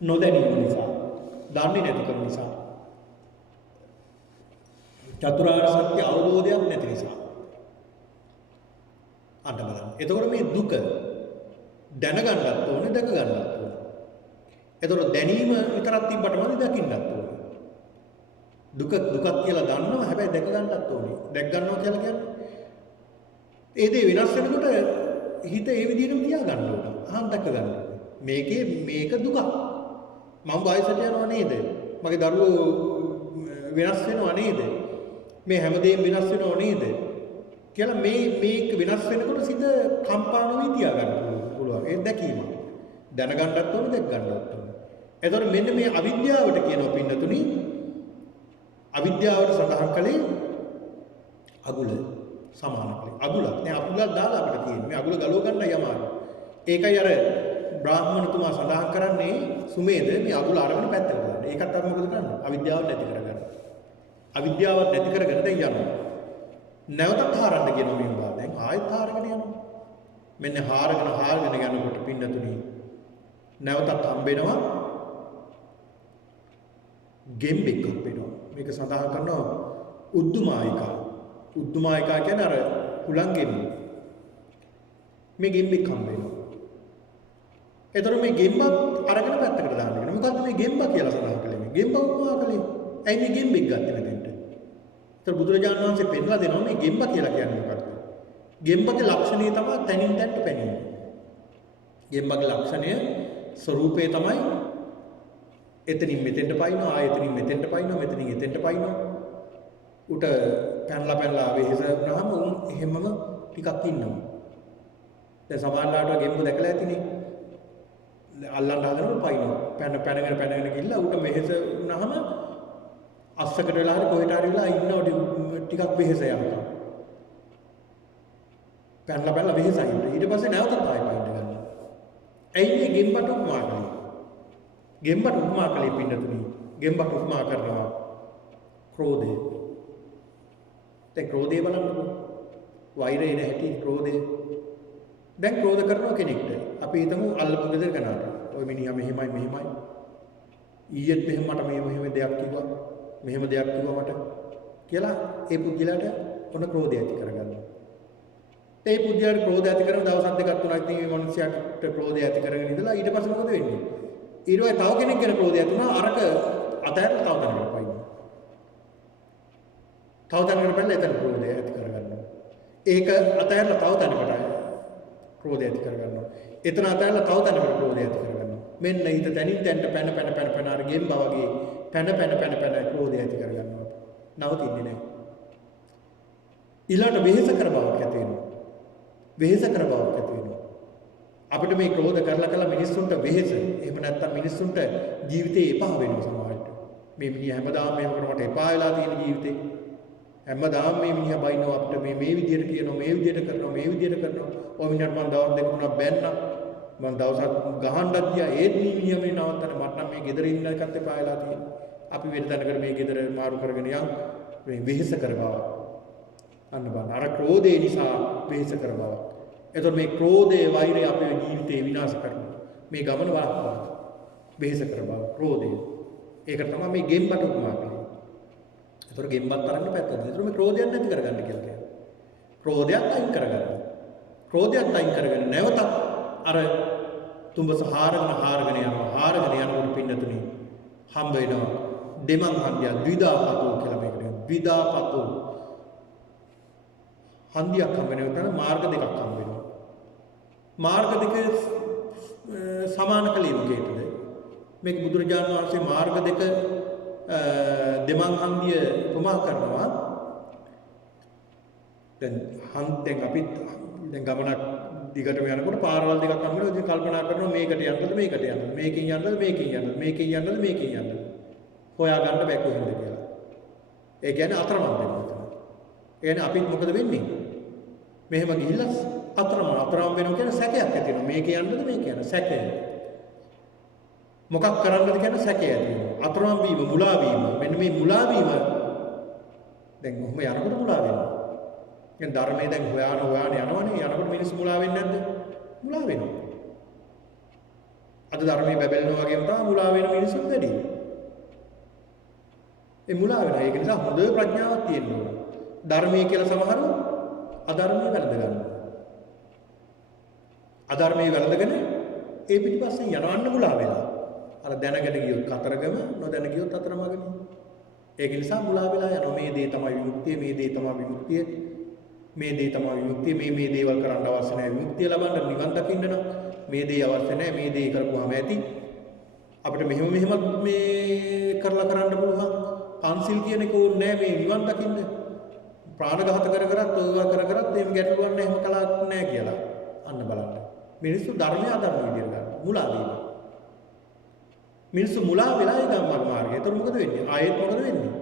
නොදැනීම නිසා. දන්නේ නැතිකම නිසා. චතුරාර්ය සත්‍ය අවබෝධයක් නැති නිසා. අන්න බලන්න. එතකොට මේ දුක දැනගන්නත් ඕනේ, දැක ගන්නත් ඕනේ. එතකොට දැනීම විතරක් තිබ්බට මදි දකින්නත් ඕනේ. දුක දුකක් කියලා දන්නවා, හැබැයි දැක ගන්නත් ඕනේ. දැක් ගන්නවා කියලා කියන්නේ ඒ දේ වෙනස් වෙනකොට හිත ඒ විදිහටම තියා ගන්න ඕනේ. අහන් දැක ගන්න ඕනේ. මේක දුකක්. මම වයසට යනවා නේද? මගේ දරුවෝ වෙනස් වෙනවා නේද? මේ හැමදේම වෙනස් වෙනව නේද? කියලා මේක වෙනස් වෙනකොට සිත කම්පා නොවි තියා ගන්න පුළුවන්. ඒ දැකීම. දැනගන්නත් ඕනේ, දැක ගන්නත් ඕනේ. එතකොට මෙන්න මේ අවිද්‍යාවට කියනවා පින්නතුනි. අවිද්‍යාවට සඳහන් කළේ අගුල සමාන කළේ. අගුලක් නේ අගුලක් දාලා අපිට තියෙන්නේ. මේ අගුල ගලව ගන්නයි අමාරු. ඒකයි අර බ්‍රාහ්මණතුමා සඳහන් කරන්නේ සුමේද මේ අගුල අරගෙන පැත්තකට දාන්න. ඒකත් අපි මොකද කරන්නේ? අවිද්‍යාව නැති කරගන්න. අවිද්‍යාව නැති කරගෙන දැන් යනවා. නැවතත් හාරන්න කියනවා මේ බා. දැන් ආයෙත් හාරගෙන යනවා. මෙන්න හාරගෙන යනකොට පින්නතුනි නැවතත් හම්බෙනවා ගෙම්බෙක් හම්බෙනවා. මේක සඳහන් කරනවා උද්දුමායිකා. උද්දුමායිකා කියන්නේ අර හුලං ගෙම්බ. මේ ගෙම්බෙක් හම්බෙනවා. එතකොට මේ ගෙම්බත් අරගෙන පැත්තකට දාන්න කියනවා. මොකද්ද මේ ගෙම්බ කියලා සඳහන් කළේ? මේ ගෙම්බ උපමා කළේ. ඇයි මේ ගෙම්බෙක් ගත්තේ මෙතෙන්ට? ඒතර බුදුරජාණන් වහන්සේ පෙන්නලා දෙනවා මේ ගෙම්බ කියලා කියන්නේ මොකක්ද? ගෙම්බගේ ලක්ෂණය තමයි තනින් තනට පැනීම. ගෙම්බගේ ලක්ෂණය ස්වરૂපය තමයි එතනින් මෙතෙන්ට පයින්නවා, ආයතනින් මෙතෙන්ට පයින්නවා, මෙතනින් එතෙන්ට පයින්නවා. උට පැනලා වෙහෙස වුණාම උන් එහෙමම ටිකක් ඉන්නවා. දැන් සමහරවිට ගෙම්බ දැකලා ඇතිනේ. අල්ලන්න හදනකොට පයින්නවා. පැනගෙන ගිහිල්ලා උට වෙහෙස වුණාම අස්සකට වෙලා හරි කොහෙට හරි වෙලා ඉන්නව ටිකක් වෙහෙස යනවා. පැනලා වෙහෙසයි. ඊට පස්සේ නැවතත් ආයෙ පයින්න ගන්නවා. ඇයි මේ ගෙම්බට උපමා කළේ? ගෙම්බට උපමා කළේ පින්නතුනි. ගෙම්බට උපමා කරනවා ක්‍රෝධය. දැන් ක්‍රෝධය බලන්නකො. වෛරය නැහැටි ක්‍රෝධය. දැන් ක්‍රෝධ කරනවා කෙනෙක්ට. අපි හිතමු අල්ලපු ගෙදර කනට. ඔය මිනිහා මෙහෙමයි. ඊයේත් මෙහෙම මට මෙහෙම දෙයක් කිව්වා. මෙහෙම දෙයක් කිව්වා මට කියලා ඒ පුද්ගලයාට ඔන්න ක්‍රෝධය ඇති කරගන්නවා. ඒ පුද්ගලයාට ක්‍රෝධය ඇති කරන දවස් දෙකක් තුනක් ඉතින් මේ මිනිස්යාට ක්‍රෝධය ඇති කරගෙන ඉඳලා ඊට පස්සේ මොකද වෙන්නේ? ඊළඟ තව කෙනෙක් ගැන ක්‍රෝධය ඇති වුණා අරක අතහැරලා තව තැනකට පයින්නවා. තව තැනකට පැනලා එතන ක්‍රෝධය ඇති කරගන්නවා. ඒක අතහැරලා තව තැනකට ක්‍රෝධය ඇති කරගන්නවා. එතන අතහැරලා තව තැනකට ක්‍රෝධය ඇති කරගන්නවා. මෙන්න හිත තනින් තැනට පැන අර ගෙම්බා වගේ පැන ක්‍රෝධය ඇති කරගන්නවා. නවතින්නේ නැහැ. ඊළඟට වෙහෙස කර බවක් ඇති වෙනවා. අපිට මේ ක්‍රෝධ කරලා මිනිස්සුන්ට වෙහෙස. එහෙම නැත්නම් මිනිස්සුන්ට ජීවිතේ එපා වෙනවා සමහරවිට. මේ මිනිහා හැමදාම මේව කරනකොට එපා වෙලා තියෙන ජීවිතේ. හැමදාම මේ මිනිහා බයිනවා අපිට මේ විදියට කියනවා, මේ විදියට කරනවා. ඔය මිනිහට මම දවස් දෙක තුනක් බැන්නා. මම දවසක් ගහන්නත් ගියා. ඒත් මේ මිනිහා මේ නවත්තන්න මට නම් මේ ගෙදර ඉන්න එකත් එපා වෙලා තියෙනවා. අපි වෙන තැනකට මේ ගෙදර මාරු කරගෙන යන් මේ වෙහෙස කර බව. අන්න බලන්න. අර ක්‍රෝධය නිසා වෙහෙස කර බව. එතකොට මේ ක්‍රෝධයේ වෛරය අපේ ජීවිතේ විනාශ කරනවා. මේ ගමන වළක්වනවා. වෙහෙස කර බව ක්‍රෝධය. ඒකට තමයි මේ ගෙම්බට උපමා කරන්නේ. එතකොට ගෙම්බත් අරන් පැත්තට. එතකොට මේ ක්‍රෝධයක් නැති කරගන්න කියලා කියනවා. ක්‍රෝධයක් අයින් කරගන්න. ක්‍රෝධයක් අයින් කරගෙන නැවතත් අර තුඹස හාරගෙන යනකොට පින්නතුනි හම්බ වෙනවා දෙමන් හන්දිය ද්විදාපතෝ කියලා මේකට කියනවා. ද්විදාපතෝ හන්දියක් හම්බ වෙනවා. මාර්ග දෙකක් හම්බ වෙනවා. මාර්ග දෙක සමාන කලේ මොකේද? මේක බුදුරජාණන් වහන්සේ මාර්ග දෙක දෙමන් හන්දිය උපමා කරනවා. දැන් අපි ගමනක් දිගටම යනකොට පාරවල් දෙකක් හම්බ වෙනවා. ඉතින් කල්පනා කරනවා මේකට යන්නද මේකෙන් යන්නද හොයා ගන්න බෑ කොහෙන්ද කියලා. ඒ කියන්නේ අතරමං වෙනවා. ඒ කියන්නේ අපිත් මොකද වෙන්නේ? මෙහෙම ගිහිල්ලා අතරමං වෙනවා කියන සැකයක් ඇති වෙනවා. මේක යන්නද සැකය. මොකක් කරන්නද කියන සැකය ඇති වෙනවා. අතරමං වීම, මුලා වීම. මෙන්න මේ මුලා වීම දැන් ඔහොම යනකොට මුලා වෙනවා. දැන් ධර්මයේ දැන් හොයාන යනවනේ යනකොට මිනිස්සු මුලා වෙන්නේ නැද්ද? මුලා වෙනවා. අද ධර්මයේ බැබලෙනවා වගේම තමයි මුලා වෙන මිනිස්සු වැඩි. ඒ මුලා වෙනවා. ඒක නිසා හොඳ ප්‍රඥාවක් තියෙන්න ඕන. ධර්මයේ කියලා සමහරව අධර්මයේ වැළඳ ගන්නවා. අධර්මයේ වැළඳගෙන ඒ පිටිපස්සෙන් යනවන්න මුලා වෙලා. අර දැනගෙන ගියොත් කතරගම නොදැන ගියොත් අතරමඟනේ. ඒක නිසා මුලා වෙලා යනවා. මේ දේ තමයි විමුක්තිය, මේ දේ තමයි විමුක්තිය. මේ දේ තමයි විමුක්තිය. මේ දේවල් කරන්න අවශ්‍ය නැහැ. විමුක්තිය ලබන්න නිවන් දකින්න නම් මේ දේ අවශ්‍ය නැහැ. මේ දේ කරපුවාම ඇති. අපිට මෙහෙම මේ කරලා කරන්න පුළුවන්. පන්සිල් කියන එක ඕනේ නැහැ මේ නිවන් දකින්න. ප්‍රාණඝාත කරත් ඕවා කරත් එහෙම ගැටලුවක් නැහැ. එහෙම කලක් නැහැ කියලා. අන්න බලන්න. මිනිස්සු ධර්මය අදර්ම විදියට ගන්න. මුලා වීම. මිනිස්සු මුලා වෙලා ඒ ධම්ම මාර්ගය. ඒතර මොකද වෙන්නේ? ආයෙත් මොකද වෙන්නේ?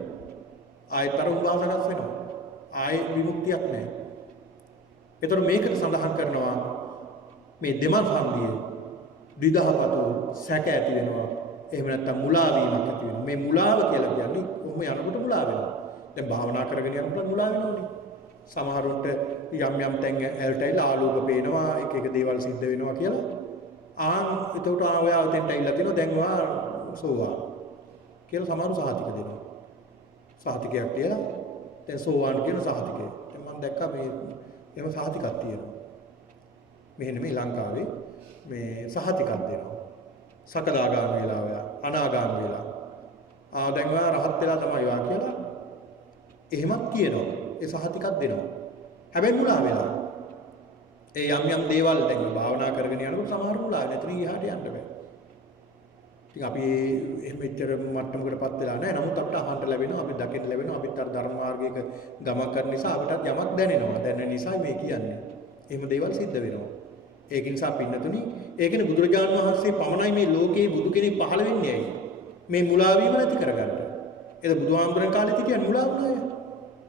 ආයෙත් අර උදාසකස් වෙනවා. ආයෙ විමුක්තියක් නැහැ. ඒතර මේකට සඳහන් කරනවා මේ දෙමල් හන්දියේ ද්විදහපතු සැක ඇති වෙනවා. එහෙම නැත්නම් මුලා වීමක් ඇති වෙනවා. මේ මුලාව කියලා කියන්නේ කොහොම යනකොට මුලා වෙනවා. දැන් භාවනා කරගෙන යනකොට මුලා වෙනවනේ. සමහරවිට යම් තැන් ඇල්ටයිලා ආලෝක පේනවා, එක දේවල් සිද්ධ වෙනවා කියලා. එතකොට ඔයා උතෙන්ට ඇවිල්ලා තිනවා දැන් ඔයා සෝවාන් කියලා සමහරු සහතික දෙනවා. සහතිකයක් කියලා දැන් සෝවාන් කියන සහතිකය. දැන් මම දැක්කා මේ එහෙම සහතිකක් තියෙනවා. මෙහෙම මේ ලංකාවේ මේ සහතිකක් දෙනවා. සකදාගාමී වෙලා ඔයා අනාගාමී වෙලා. දැන් ඔයා රහත් වෙලා තමයි ඔයා කියලා එහෙමත් කියනවා. ඒ සහතිකක් දෙනවා. හැබැයි මුලා වෙලා. ඒ යම් දේවල් දැන් භාවනා කරගෙන යනකොට සමහර මුලා වෙන. එතන ඉහාට යන්න බෑ. ඉතින් අපි එහෙම ඉතර මට්ටමකටපත් වෙලා නැහැ. නමුත් අපිට අහන්න ලැබෙනවා, අපිට දකින්න ලැබෙනවා. අපිත් අර ධර්ම මාර්ගයක ගමන් කරන නිසා අපිටත් යමක් දැනෙනවා. දැනෙන නිසා මේ කියන්නේ. එහෙම දේවල් සිද්ධ වෙනවා. ඒක නිසා පින්නතුනි, ඒකනේ බුදුරජාණන් වහන්සේ පමණයි මේ ලෝකේ බුදු කෙනෙක් පහළ වෙන්නේ ඇයි? මේ මුලා වීම නැති කරගන්න. ඒක බුදුහාමුදුරන් කාලෙත් කියන්නේ මුලා වුණාය.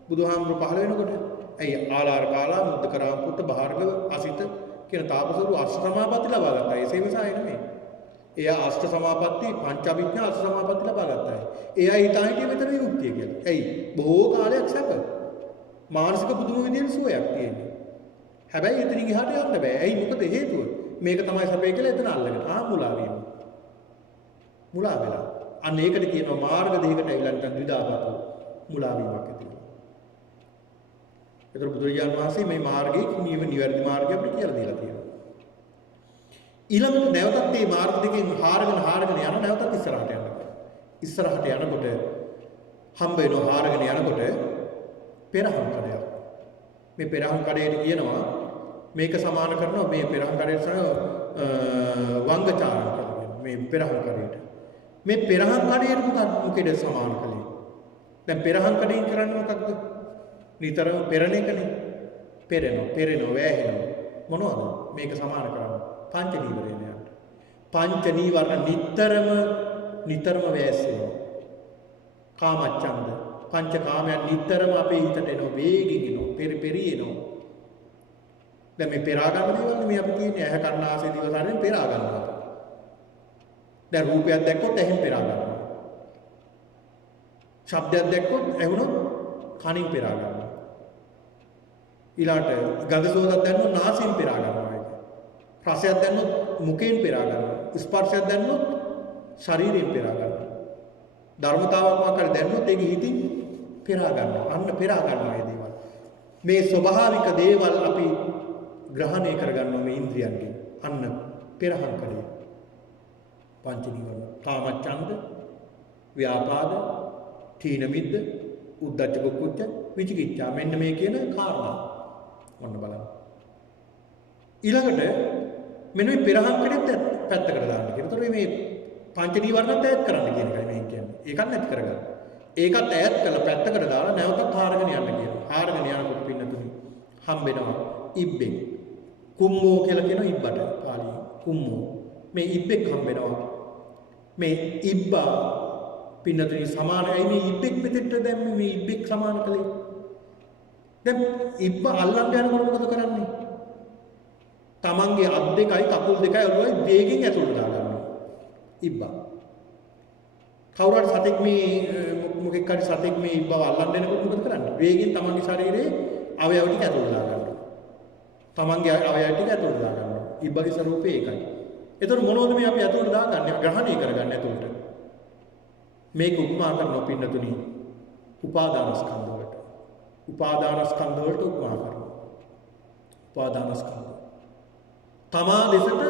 බුදුහාමුදුර පහළ වෙනකොට ඇයි ආලාර කාලා මුද්දකරාම පුත්ත භාර්ගව අසිත කියන තාපසවරු අෂ්ට සමාපatti ලබා ගත්තා. ඒ සේවසාය නෙමෙයි. එයා අෂ්ට සමාපatti පංචඅභිඥා අෂ්ට සමාපatti ලබා ගත්තා. එයා ඊටායිටිය මෙතන විමුක්තිය කියලා. ඇයි බොහෝ කාලයක් සැප. මානසික පුදුම විදියට සුවයක් තියෙනවා. හැබැයි එතනින් එහාට යන්න බෑ. ඇයි මොකද හේතුව? මේක තමයි සැපේ කියලා එතන අල්ලගෙන. මුලා වීම. මුලා වෙලා. අන්න ඒකට කියනවා මාර්ග දෙකකට ඇවිල්ලා නිකන් ද්විදාපතු මුලා වීමක් ඇති වෙනවා. ඒතර බුදුරජාණන් වහන්සේ මේ මාර්ගයේ නිවැරදි මාර්ගය අපිට කියලා දීලා තියෙනවා. ඊළඟට නැවතත් මේ මාර්ග දෙකෙන් හාරගෙන යන නැවතත් ඉස්සරහට යනවා. ඉස්සරහට යනකොට හම්බ වෙනවා හාරගෙන යනකොට පෙරහන් කඩයක්. මේ පෙරහන් කඩේට කියනවා මේක සමාන කරනවා මේ පෙරහන් කඩේට වංගචාරණ කියලා. මේ පෙරහන් කඩේට. මේ පෙරහන් කඩේට මොකද සමාන කළේ? දැන් පෙරහන් කඩේන් කරන්නේ මොකක්ද? නිතරම පෙරණ එකනේ. පෙරෙනවා වැහෙනවා. මොනවද? මේක සමාන කරන්නේ පංච නීවරණයන්ට. පංච නීවරණ නිතරම වැස්සෙනවා. කාමච්ඡන්ද පංච කාමයන් නිතරම අපේ හිතට එනවා, වේගින් එනවා, පෙරිපෙරියනවා. දැන් මේ පෙරා ගන්න දේවල් මේ අපි කියන්නේ ඇහැ කන නාසය දිව ශරීරයෙන් පෙරා ගන්නවා. දැන් රූපයක් දැක්කොත් ඇහෙන් පෙරා ගන්නවා. ශබ්දයක් දැක්කොත් ඇහුනොත් කනින් පෙරා ගන්නවා. ඊළාට ගඳ සුවඳක් දැන්නොත් නාසයෙන් පෙරා ගන්නවා. රසයක් දැන්නොත් මුඛයෙන් පෙරා ගන්නවා. ස්පර්ශයක් දැන්නොත් ශරීරයෙන් පෙරා ගන්නවා. ධර්මතාවක් මාකර දැන්නොත් ඒක හිතින් පෙරා ගන්නවා. අන්න පෙරා ගන්නවා මේ දේවල්. මේ ස්වභාවික දේවල් අපි ග්‍රහණය කරගන්නවා මේ ඉන්ද්‍රියන්ගෙන්. අන්න පෙරහන් කඩේ. පංච නීවරණ. කාමච්ඡන්ද, ව්‍යාපාද, තීන මිද්ද, උද්ධච්ච කුක්කුච්ච, විචිකිච්ඡා. මෙන්න මේ කියන කාරණා. ඔන්න බලන්න. ඊළඟට මෙන්න මේ පෙරහන් කඩේත් පැත්තකට දාන්න කියන. ඒතර මේ පංච නීවරණත් ඈත් කරන්න කියන එකයි මේ කියන්නේ. ඒකත් නැති කරගන්න. ඒකත් ඈත් කරලා පැත්තකට දාලා නැවතත් හාරගෙන යන්න කියනවා. හාරගෙන යනකොට පින්නතුනි හම්බෙනවා ඉබ්බෙක්. කුම්මෝ කියලා කියන ඉබ්බට පාලියෙන්. කුම්මෝ. මේ ඉබ්බෙක් හම්බෙනවා. මේ ඉබ්බා පින්නතුනි සමානයි මේ ඉබ්බෙක් පිටිට දැම්මේ මේ ඉබ්බෙක් සමාන කලේ. දැන් ඉබ්බා අල්ලන්න යනකොට මොකද කරන්නේ? තමන්ගේ අත් දෙකයි කකුල් දෙකයි ඔළුවයි වේගෙන් ඇතුළට දාගන්නවා. ඉබ්බා. කවුරු හරි සතෙක් මේ මොකෙක් හරි සතෙක් මේ ඉබ්බව අල්ලන්න එනකොට මොකද කරන්නේ? වේගෙන් තමන්ගේ ශරීරයේ අවයව ටික ඇතුළට දා ගන්නවා. තමන්ගේ අවයව ටික ඇතුළට දා ගන්නවා. ඉබ්බගේ ස්වරූපය ඒකයි. එතකොට මොනවද මේ අපි ඇතුළට දාගන්නේ? ග්‍රහණය කරගන්නේ ඇතුළට. මේක උපමා කරනවා පින්නතුනි. උපාදානස්කන්ධ වලට. උපාදානස්කන්ධ වලට උපමා කරනවා. උපාදානස්කන්ධ. තමා දෙසට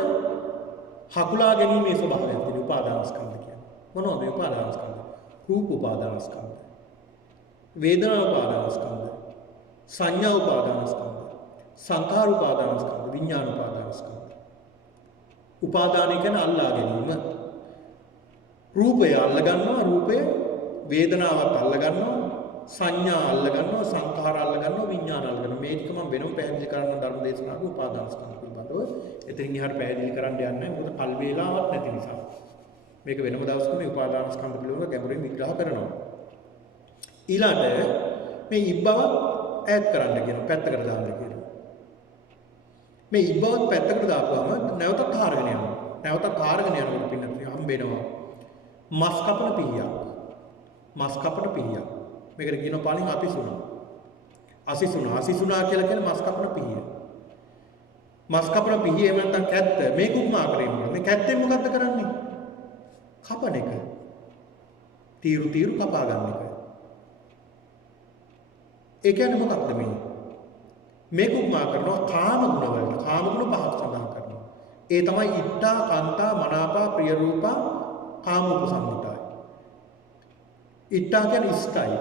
හකුලා ගැනීමේ ස්වභාවයක් තියෙන උපාදානස්කන්ධ කියන්නේ. මොනවද මේ උපාදානස්කන්ධ? රූප උපාදානස්කන්ධ. වේදනා උපාදානස්කන්ධ. සංඥා උපාදානස්කන්ධ. සංඛාර උපාදානස්කන්ධ. විඥාන උපාදානස්කන්ධ. උපාදාන කියන්නේ අල්ලා ගැනීම. රූපය අල්ල ගන්නවා, රූපය වේදනාවත් අල්ල ගන්නවා, සංඥා අල්ල ගන්නවා, සංඛාර අල්ල ගන්නවා, විඥාන අල්ල ගන්නවා. මේ ටික මම වෙනම පැහැදිලි කරන්න ධර්ම දේශනාවක උපාදානස්කන්ධ පිළිබඳව. එතනින් එහාට පැහැදිලි කරන්න යන්නේ නැහැ. මොකද කල් වේලාවක් නැති නිසා. මේක වෙනම දවසක මේ උපාදානස්කන්ධ පිළිබඳව ගැඹුරින් විග්‍රහ කරනවා. ඊළඟට මේ ඉබ්බව ඈඩ් කරන්න කියන පැත්තකට දාන්න කියනවා. මේ ඉබ්බවත් පැත්තකට දාපුවම නැවතත් හාරගෙන යනවා. නැවතත් හාරගෙන යනකොට පින්නත් හම්බෙනවා මස් කපන පිහියක්. මස් කපන පිහියක්. මේකට කියනවා පාලින් අපිසුණා. අසිසුණා. අසිසුණා කියලා කියන්නේ මස් කපන පිහිය. මස් කපන පිහිය එහෙම නැත්නම් කැත්ත. මේක උපමා කරේනවා. මේ කැත්තෙන් මොකද්ද කරන්නේ? කපන එක. තීරු කපා ගන්න එක. ඒ කියන්නේ මොකක්ද මේ? මේක උපමා කරනවා කාම ගුණ වලට. කාම ගුණ පහක් සඳහන් කරනවා. ඒ තමයි ඉත්තා, කාන්තා, මනාපා, ප්‍රිය රූපා, කාම උපසම්පදාය. ඉත්තා කියන්නේ ඉෂ්ටයි.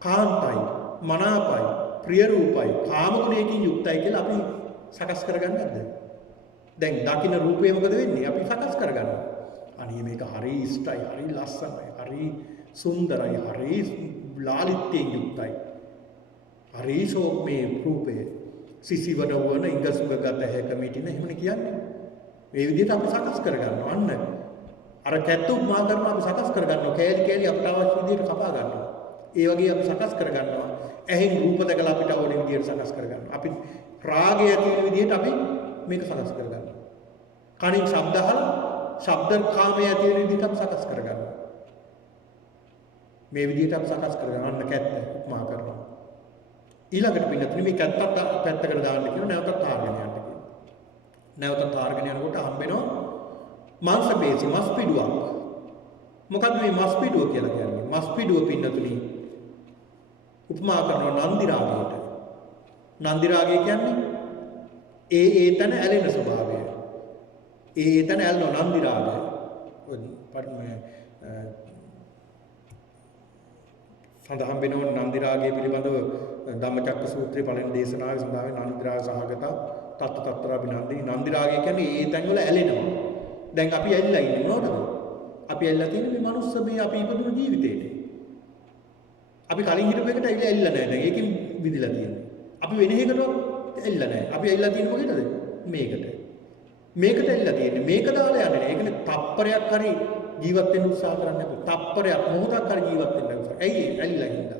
කාන්තයි, මනාපයි, ප්‍රිය රූපයි, කාම ගුණයකින් යුක්තයි කියලා අපි සකස් කරගන්නේ නැද්ද? දැන් දකින්න රූපේ මොකද වෙන්නේ? අපි සකස් කරගන්නවා. අනේ මේක හරි ඉෂ්ටයි, හරි ලස්සනයි, හරි සුන්දරයි, හරි ලාලිත්‍යයෙන් යුක්තයි. හරි සෝමේ රූපේ සිසිවන වන ඉඟසුඟ ගත හැක මිටින එහෙමනේ කියන්නේ. මේ විදිහට අපි සකස් කරගන්නවා. අන්න අර කැත්ත උපමා කරනවා අපි සකස් කරගන්නවා. කෑලි අපිට අවශ්‍ය විදිහට කපා ගන්නවා. ඒ වගේ අපි සකස් කරගන්නවා. ඇහෙන් රූප දැකලා අපිට ඕන විදිහට සකස් කරගන්නවා. අපි රාගය ඇති වෙන විදිහට අපි මේක සකස් කරගන්නවා. කනින් ශබ්ද අහලා ශබ්ද කාමයේ ඇති වෙන විදිහට අපි සකස් කරගන්නවා. මේ විදිහට අපි සකස් කරගන්නවා. අන්න කැත්ත උපමා කරනවා. ඊළඟට පින්නතුනි මේ කැත්තත් පැත්තකට දාන්න කියන නැවතත් තාරගෙන යන්න කියනවා. නැවතත් තාරගෙන යනකොට හම්බෙනවා මාංශ පේශි මස් පිඩුවක්. මොකද්ද මේ මස් පිඩුව කියලා කියන්නේ? මස් පිඩුව පින්නතුනි උපමා කරනවා නන්දි රාගයට. නන්දි රාගය කියන්නේ ඒ තන ඇලෙන ස්වභාවය. ඒ තන ඇලෙන නන්දි රාගය. සඳහන් වෙනවා නන්දි රාගය පිළිබඳව ධම්මචක්ක සූත්‍රයේ පළවෙනි දේශනාවේ සඳහන් වෙන නන්දි රාග සහගත තත්ත තත්තර අභිනන්දිනී. නන්දි රාගය කියන්නේ ඒ තැන් වල ඇලෙනවා. දැන් අපි ඇලිලා ඉන්නේ මොනවද? අපි ඇලිලා තියෙන්නේ මේ මනුස්ස මේ අපි ඉපදුණු ජීවිතේට. අපි කලින් හිටපු එකට ඇලිලා නැහැ. දැන් ඒකෙන් විදිලා තියෙන්නේ. අපි වෙන එකකට ඇලිලා නැහැ. අපි ඇලිලා තියෙන්නේ මොකේද? මේකට. මේකට ඇලිලා තියෙන්නේ. මේක දාලා යන්නේ නැහැ. ඒකනේ තප්පරයක් හරි ජීවත් වෙන්න උත්සාහ කරන්නේ නැහැ. තප්පරයක් මොහොතක් හරි ජීවත් වෙන්න උත්සාහ. ඇයි ඇලිලා ඉඳලා?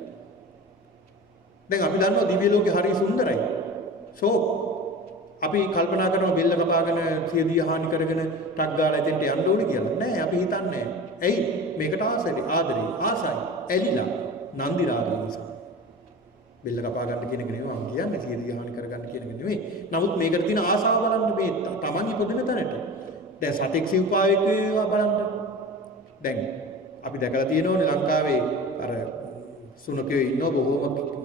දැන් අපි දන්නවා දිව්‍ය ලෝකේ හරි සුන්දරයි. අපි කල්පනා කරනවා බෙල්ල කපාගෙන සියදිය හානි කරගෙන ටක් ගාලා එතෙන්ට යන්න ඕනේ කියලා. නෑ අපි හිතන්නේ නෑ. ඇයි? මේකට ආසයි, ආදරේ, ආසයි, ඇලිලා නන්දි රාගය නිසා. බෙල්ල කපා ගන්න කියන එක නෙවෙයි මම කියන්නේ සියදිය හානි කර ගන්න කියන එක නෙවෙයි. නමුත් මේකට තියෙන ආසාව බලන්න මේ තමන් ඉපදෙන තැනට. දැන් සතෙක් සිව්පාවෙක් වේවා බලන්න. දැන් අපි දැකලා තියෙනවනේ ලංකාවේ අර සුනකයෝ ඉන්නව බොහෝම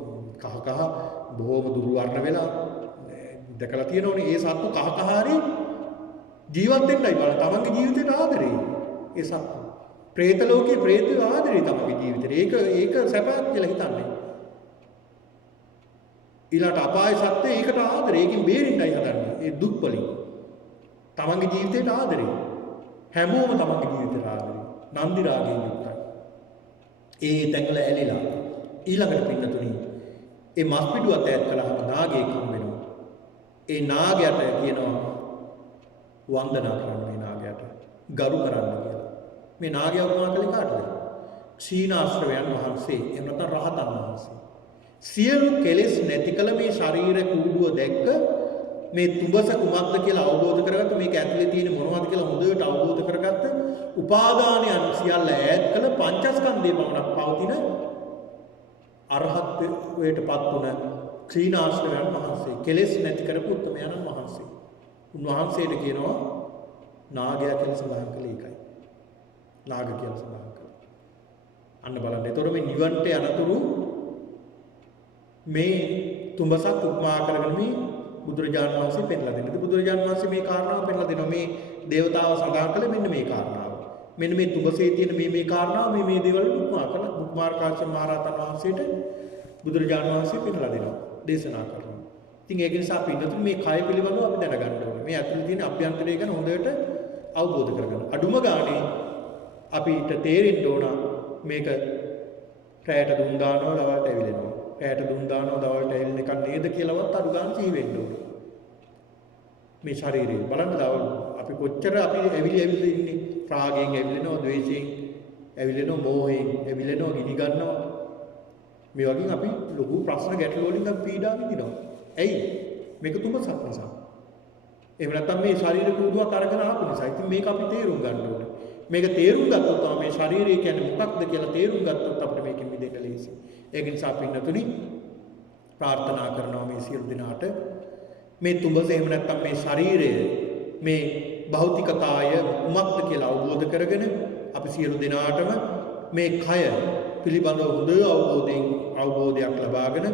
කහ බොහෝම දුර්වර්ණ වෙලා දැකලා තියෙනවනේ ඒ සත්තු කහ හරි ජීවත් වෙන්නයි බලන්න තමන්ගේ ජීවිතේට ආදරේ ඒ සත්තු പ്രേත ලෝකේ പ്രേතය ආදරේ තමන්ගේ ජීවිතේට ඒක සැපක් කියලා හිතන්නේ ඊළාට අපාය සත්ත්වය ඒකට ආදරේ ඒකෙන් බේරෙන්නයි හදන්නේ ඒ දුක් වලින් තමන්ගේ ජීවිතේට ආදරේ හැමෝම තමන්ගේ ජීවිතේට ආදරේ නන්දි රාගයෙන් යුක්තයි ඒ තැඟල ඇලිලා ඊළඟට පින්නතුණි ඒ මස් පිටුවත් ඈත් කළාම නාගයෙක් හම් වෙනවා. ඒ නාගයට කියනවා වන්දනා කරන්න මේ නාගයට ගරු කරන්න කියලා. මේ නාගයා උපමා කළේ කාටද? ක්ෂීණාශ්‍රවයන් වහන්සේ එහෙම නැත්නම් රහතන් වහන්සේ. සියලු කෙලෙස් නැති කළ මේ ශරීර කූඩුව දැක්ක මේ තුඹස කුමක්ද කියලා අවබෝධ කරගත්ත මේක ඇතුලේ තියෙන මොනවද කියලා හොඳට අවබෝධ කරගත්ත උපාදානයන් සියල්ල ඈත් කළ පංචස්කන්ධේ පමණක් පවතින අරහත්ත්වයටපත් වුණ ක්ෂීණාශ්‍රවයන් වහන්සේ කෙලෙස් නැති කරපු උත්තමයන්න් වහන්සේ. උන්වහන්සේට කියනවා නාගයා කියලා සඳහන් කළේ ඒකයි. නාග කියලා සඳහන් කළා. අන්න බලන්න. ඒතකොට මේ නිවන්ට යනතුරු මේ තුඹසක් උපමා කරගෙන මේ බුදුරජාණන් වහන්සේ පෙන්ලා දෙන්නේ. බුදුරජාණන් වහන්සේ මේ කාරණාව පෙන්ලා දෙනවා. මේ දේවතාව සඳහන් කළේ මෙන්න මේ කාරණාව. මෙන්න මේ තුඹසේ තියෙන මේ කාරණාව මේ දේවල් උපමා කරලා බුක්මාර්කාශ්‍රම මහරහතන් වහන්සේට බුදුරජාණන් වහන්සේ පෙන්ලා දෙනවා. දේශනා කරනවා. ඉතින් ඒක නිසා අපි ඉන්නතුරු මේ කය පිළිබඳව අපි දැනගන්න ඕනේ. මේ ඇතුළේ තියෙන අභ්‍යන්තරය ගැන හොඳට අවබෝධ කරගන්න. අඩුම ගානේ අපිට තේරෙන්න ඕන මේක රැයට දුම් දානවා දවල්ට ඇවිලෙනවා. රැයට දුම් දානවා දවල්ට ඇවිලෙන එක නේද කියලාවත් අඩු ගන්න සිහි වෙන්න ඕන. මේ ශරීරය බලන්න දවල් අපි කොච්චර අපි ඇවිලි ඉන්නේ. රාගයෙන් ඇවිලෙනවා, ද්වේෂයෙන් ඇවිලෙනවා, මෝහයෙන් ඇවිලෙනවා, ගිනි ගන්නවා. මේ වගේ අපි ලොකු ප්‍රශ්න ගැටලු වලින් අපි පීඩා විඳිනවා. ඇයි? මේක තුඹසක් නිසා. එහෙම නැත්නම් මේ ශරීර කුඩුවක් අරගෙන ආපු නිසා. ඉතින් මේක අපි තේරුම් ගන්න ඕනේ. මේක තේරුම් ගත්තොත් තමයි මේ ශරීරය කියන්නේ මොකක්ද කියලා තේරුම් ගත්තොත් අපිට මේකෙන් මිදෙන්න ලේසියි. ඒක නිසා පින්නතුනි ප්‍රාර්ථනා කරනවා මේ සියලු දෙනාට මේ තුඹස එහෙම නැත්නම් මේ ශරීරය මේ භෞතික කාය කුමක්ද කියලා අවබෝධ කරගෙන අපි සියලු දෙනාටම මේ කය පිළිබඳව හොඳ අවබෝධයක් ලබාගෙන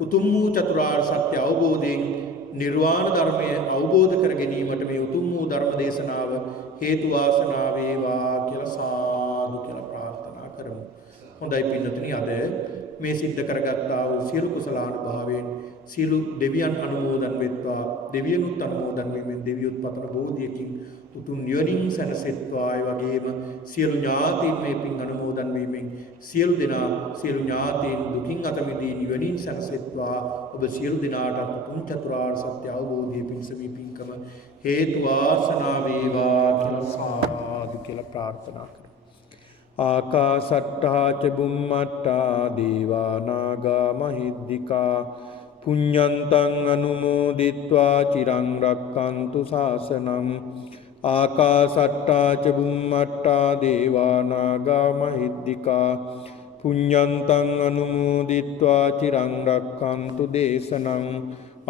උතුම් වූ චතුරාර්ය සත්‍ය අවබෝධයෙන් නිර්වාණ ධර්මය අවබෝධ කර ගැනීමට මේ උතුම් වූ ධර්ම දේශනාව හේතු වාසනා වේවා කියලා සාදු කියලා ප්‍රාර්ථනා කරමු. හොඳයි පින්නතුනි අද මේ සිද්ධ කරගත්තා වූ සියලු කුසලානුභාවයෙන් සියලු දෙවියන් අනුමෝදන් වෙත්වා. දෙවියනුත් අනුමෝදන් වෙමින් දෙවියොත් පතන බෝධියකින් උතුම් නිවනින් සැනසෙත්වා. ඒ වගේම සියලු ඥාතීන් මේ පින් අනුමෝදන් වීමෙන් සියලු දෙනා සියලු ඥාතීන් දුකින් අත මිදී නිවනින් සැනසෙත්වා. ඔබ සියලු දෙනාට උතුම් චතුරාර්ය සත්‍ය අවබෝධයේ පිණිස මේ පින්කම හේතු වාසනා වේවා කියලා සාදු කියලා ප්‍රාර්ථනා කරමු. ආකාසට්ටා ච බුම්මට්ටා දේවා නාග මහිද්దికා පුඤ්ඤන්තං අනුමෝදිත්වා චිරං රක්칸තු ශාසනං. ආකාසට්ටා ච බුම්මට්ටා දේවා නාග මහිද්దికා පුඤ්ඤන්තං අනුමෝදිත්වා චිරං රක්칸තු දේශනං.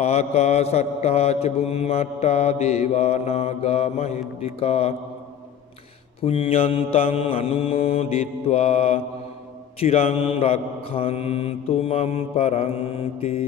ආකාසට්ටා ච බුම්මට්ටා දේවා නාග මහිද්దికා පුඤ්ඤන්තං අනුමෝදිත්වා චිරං රක්ඛන්තු මම් පරන්ති.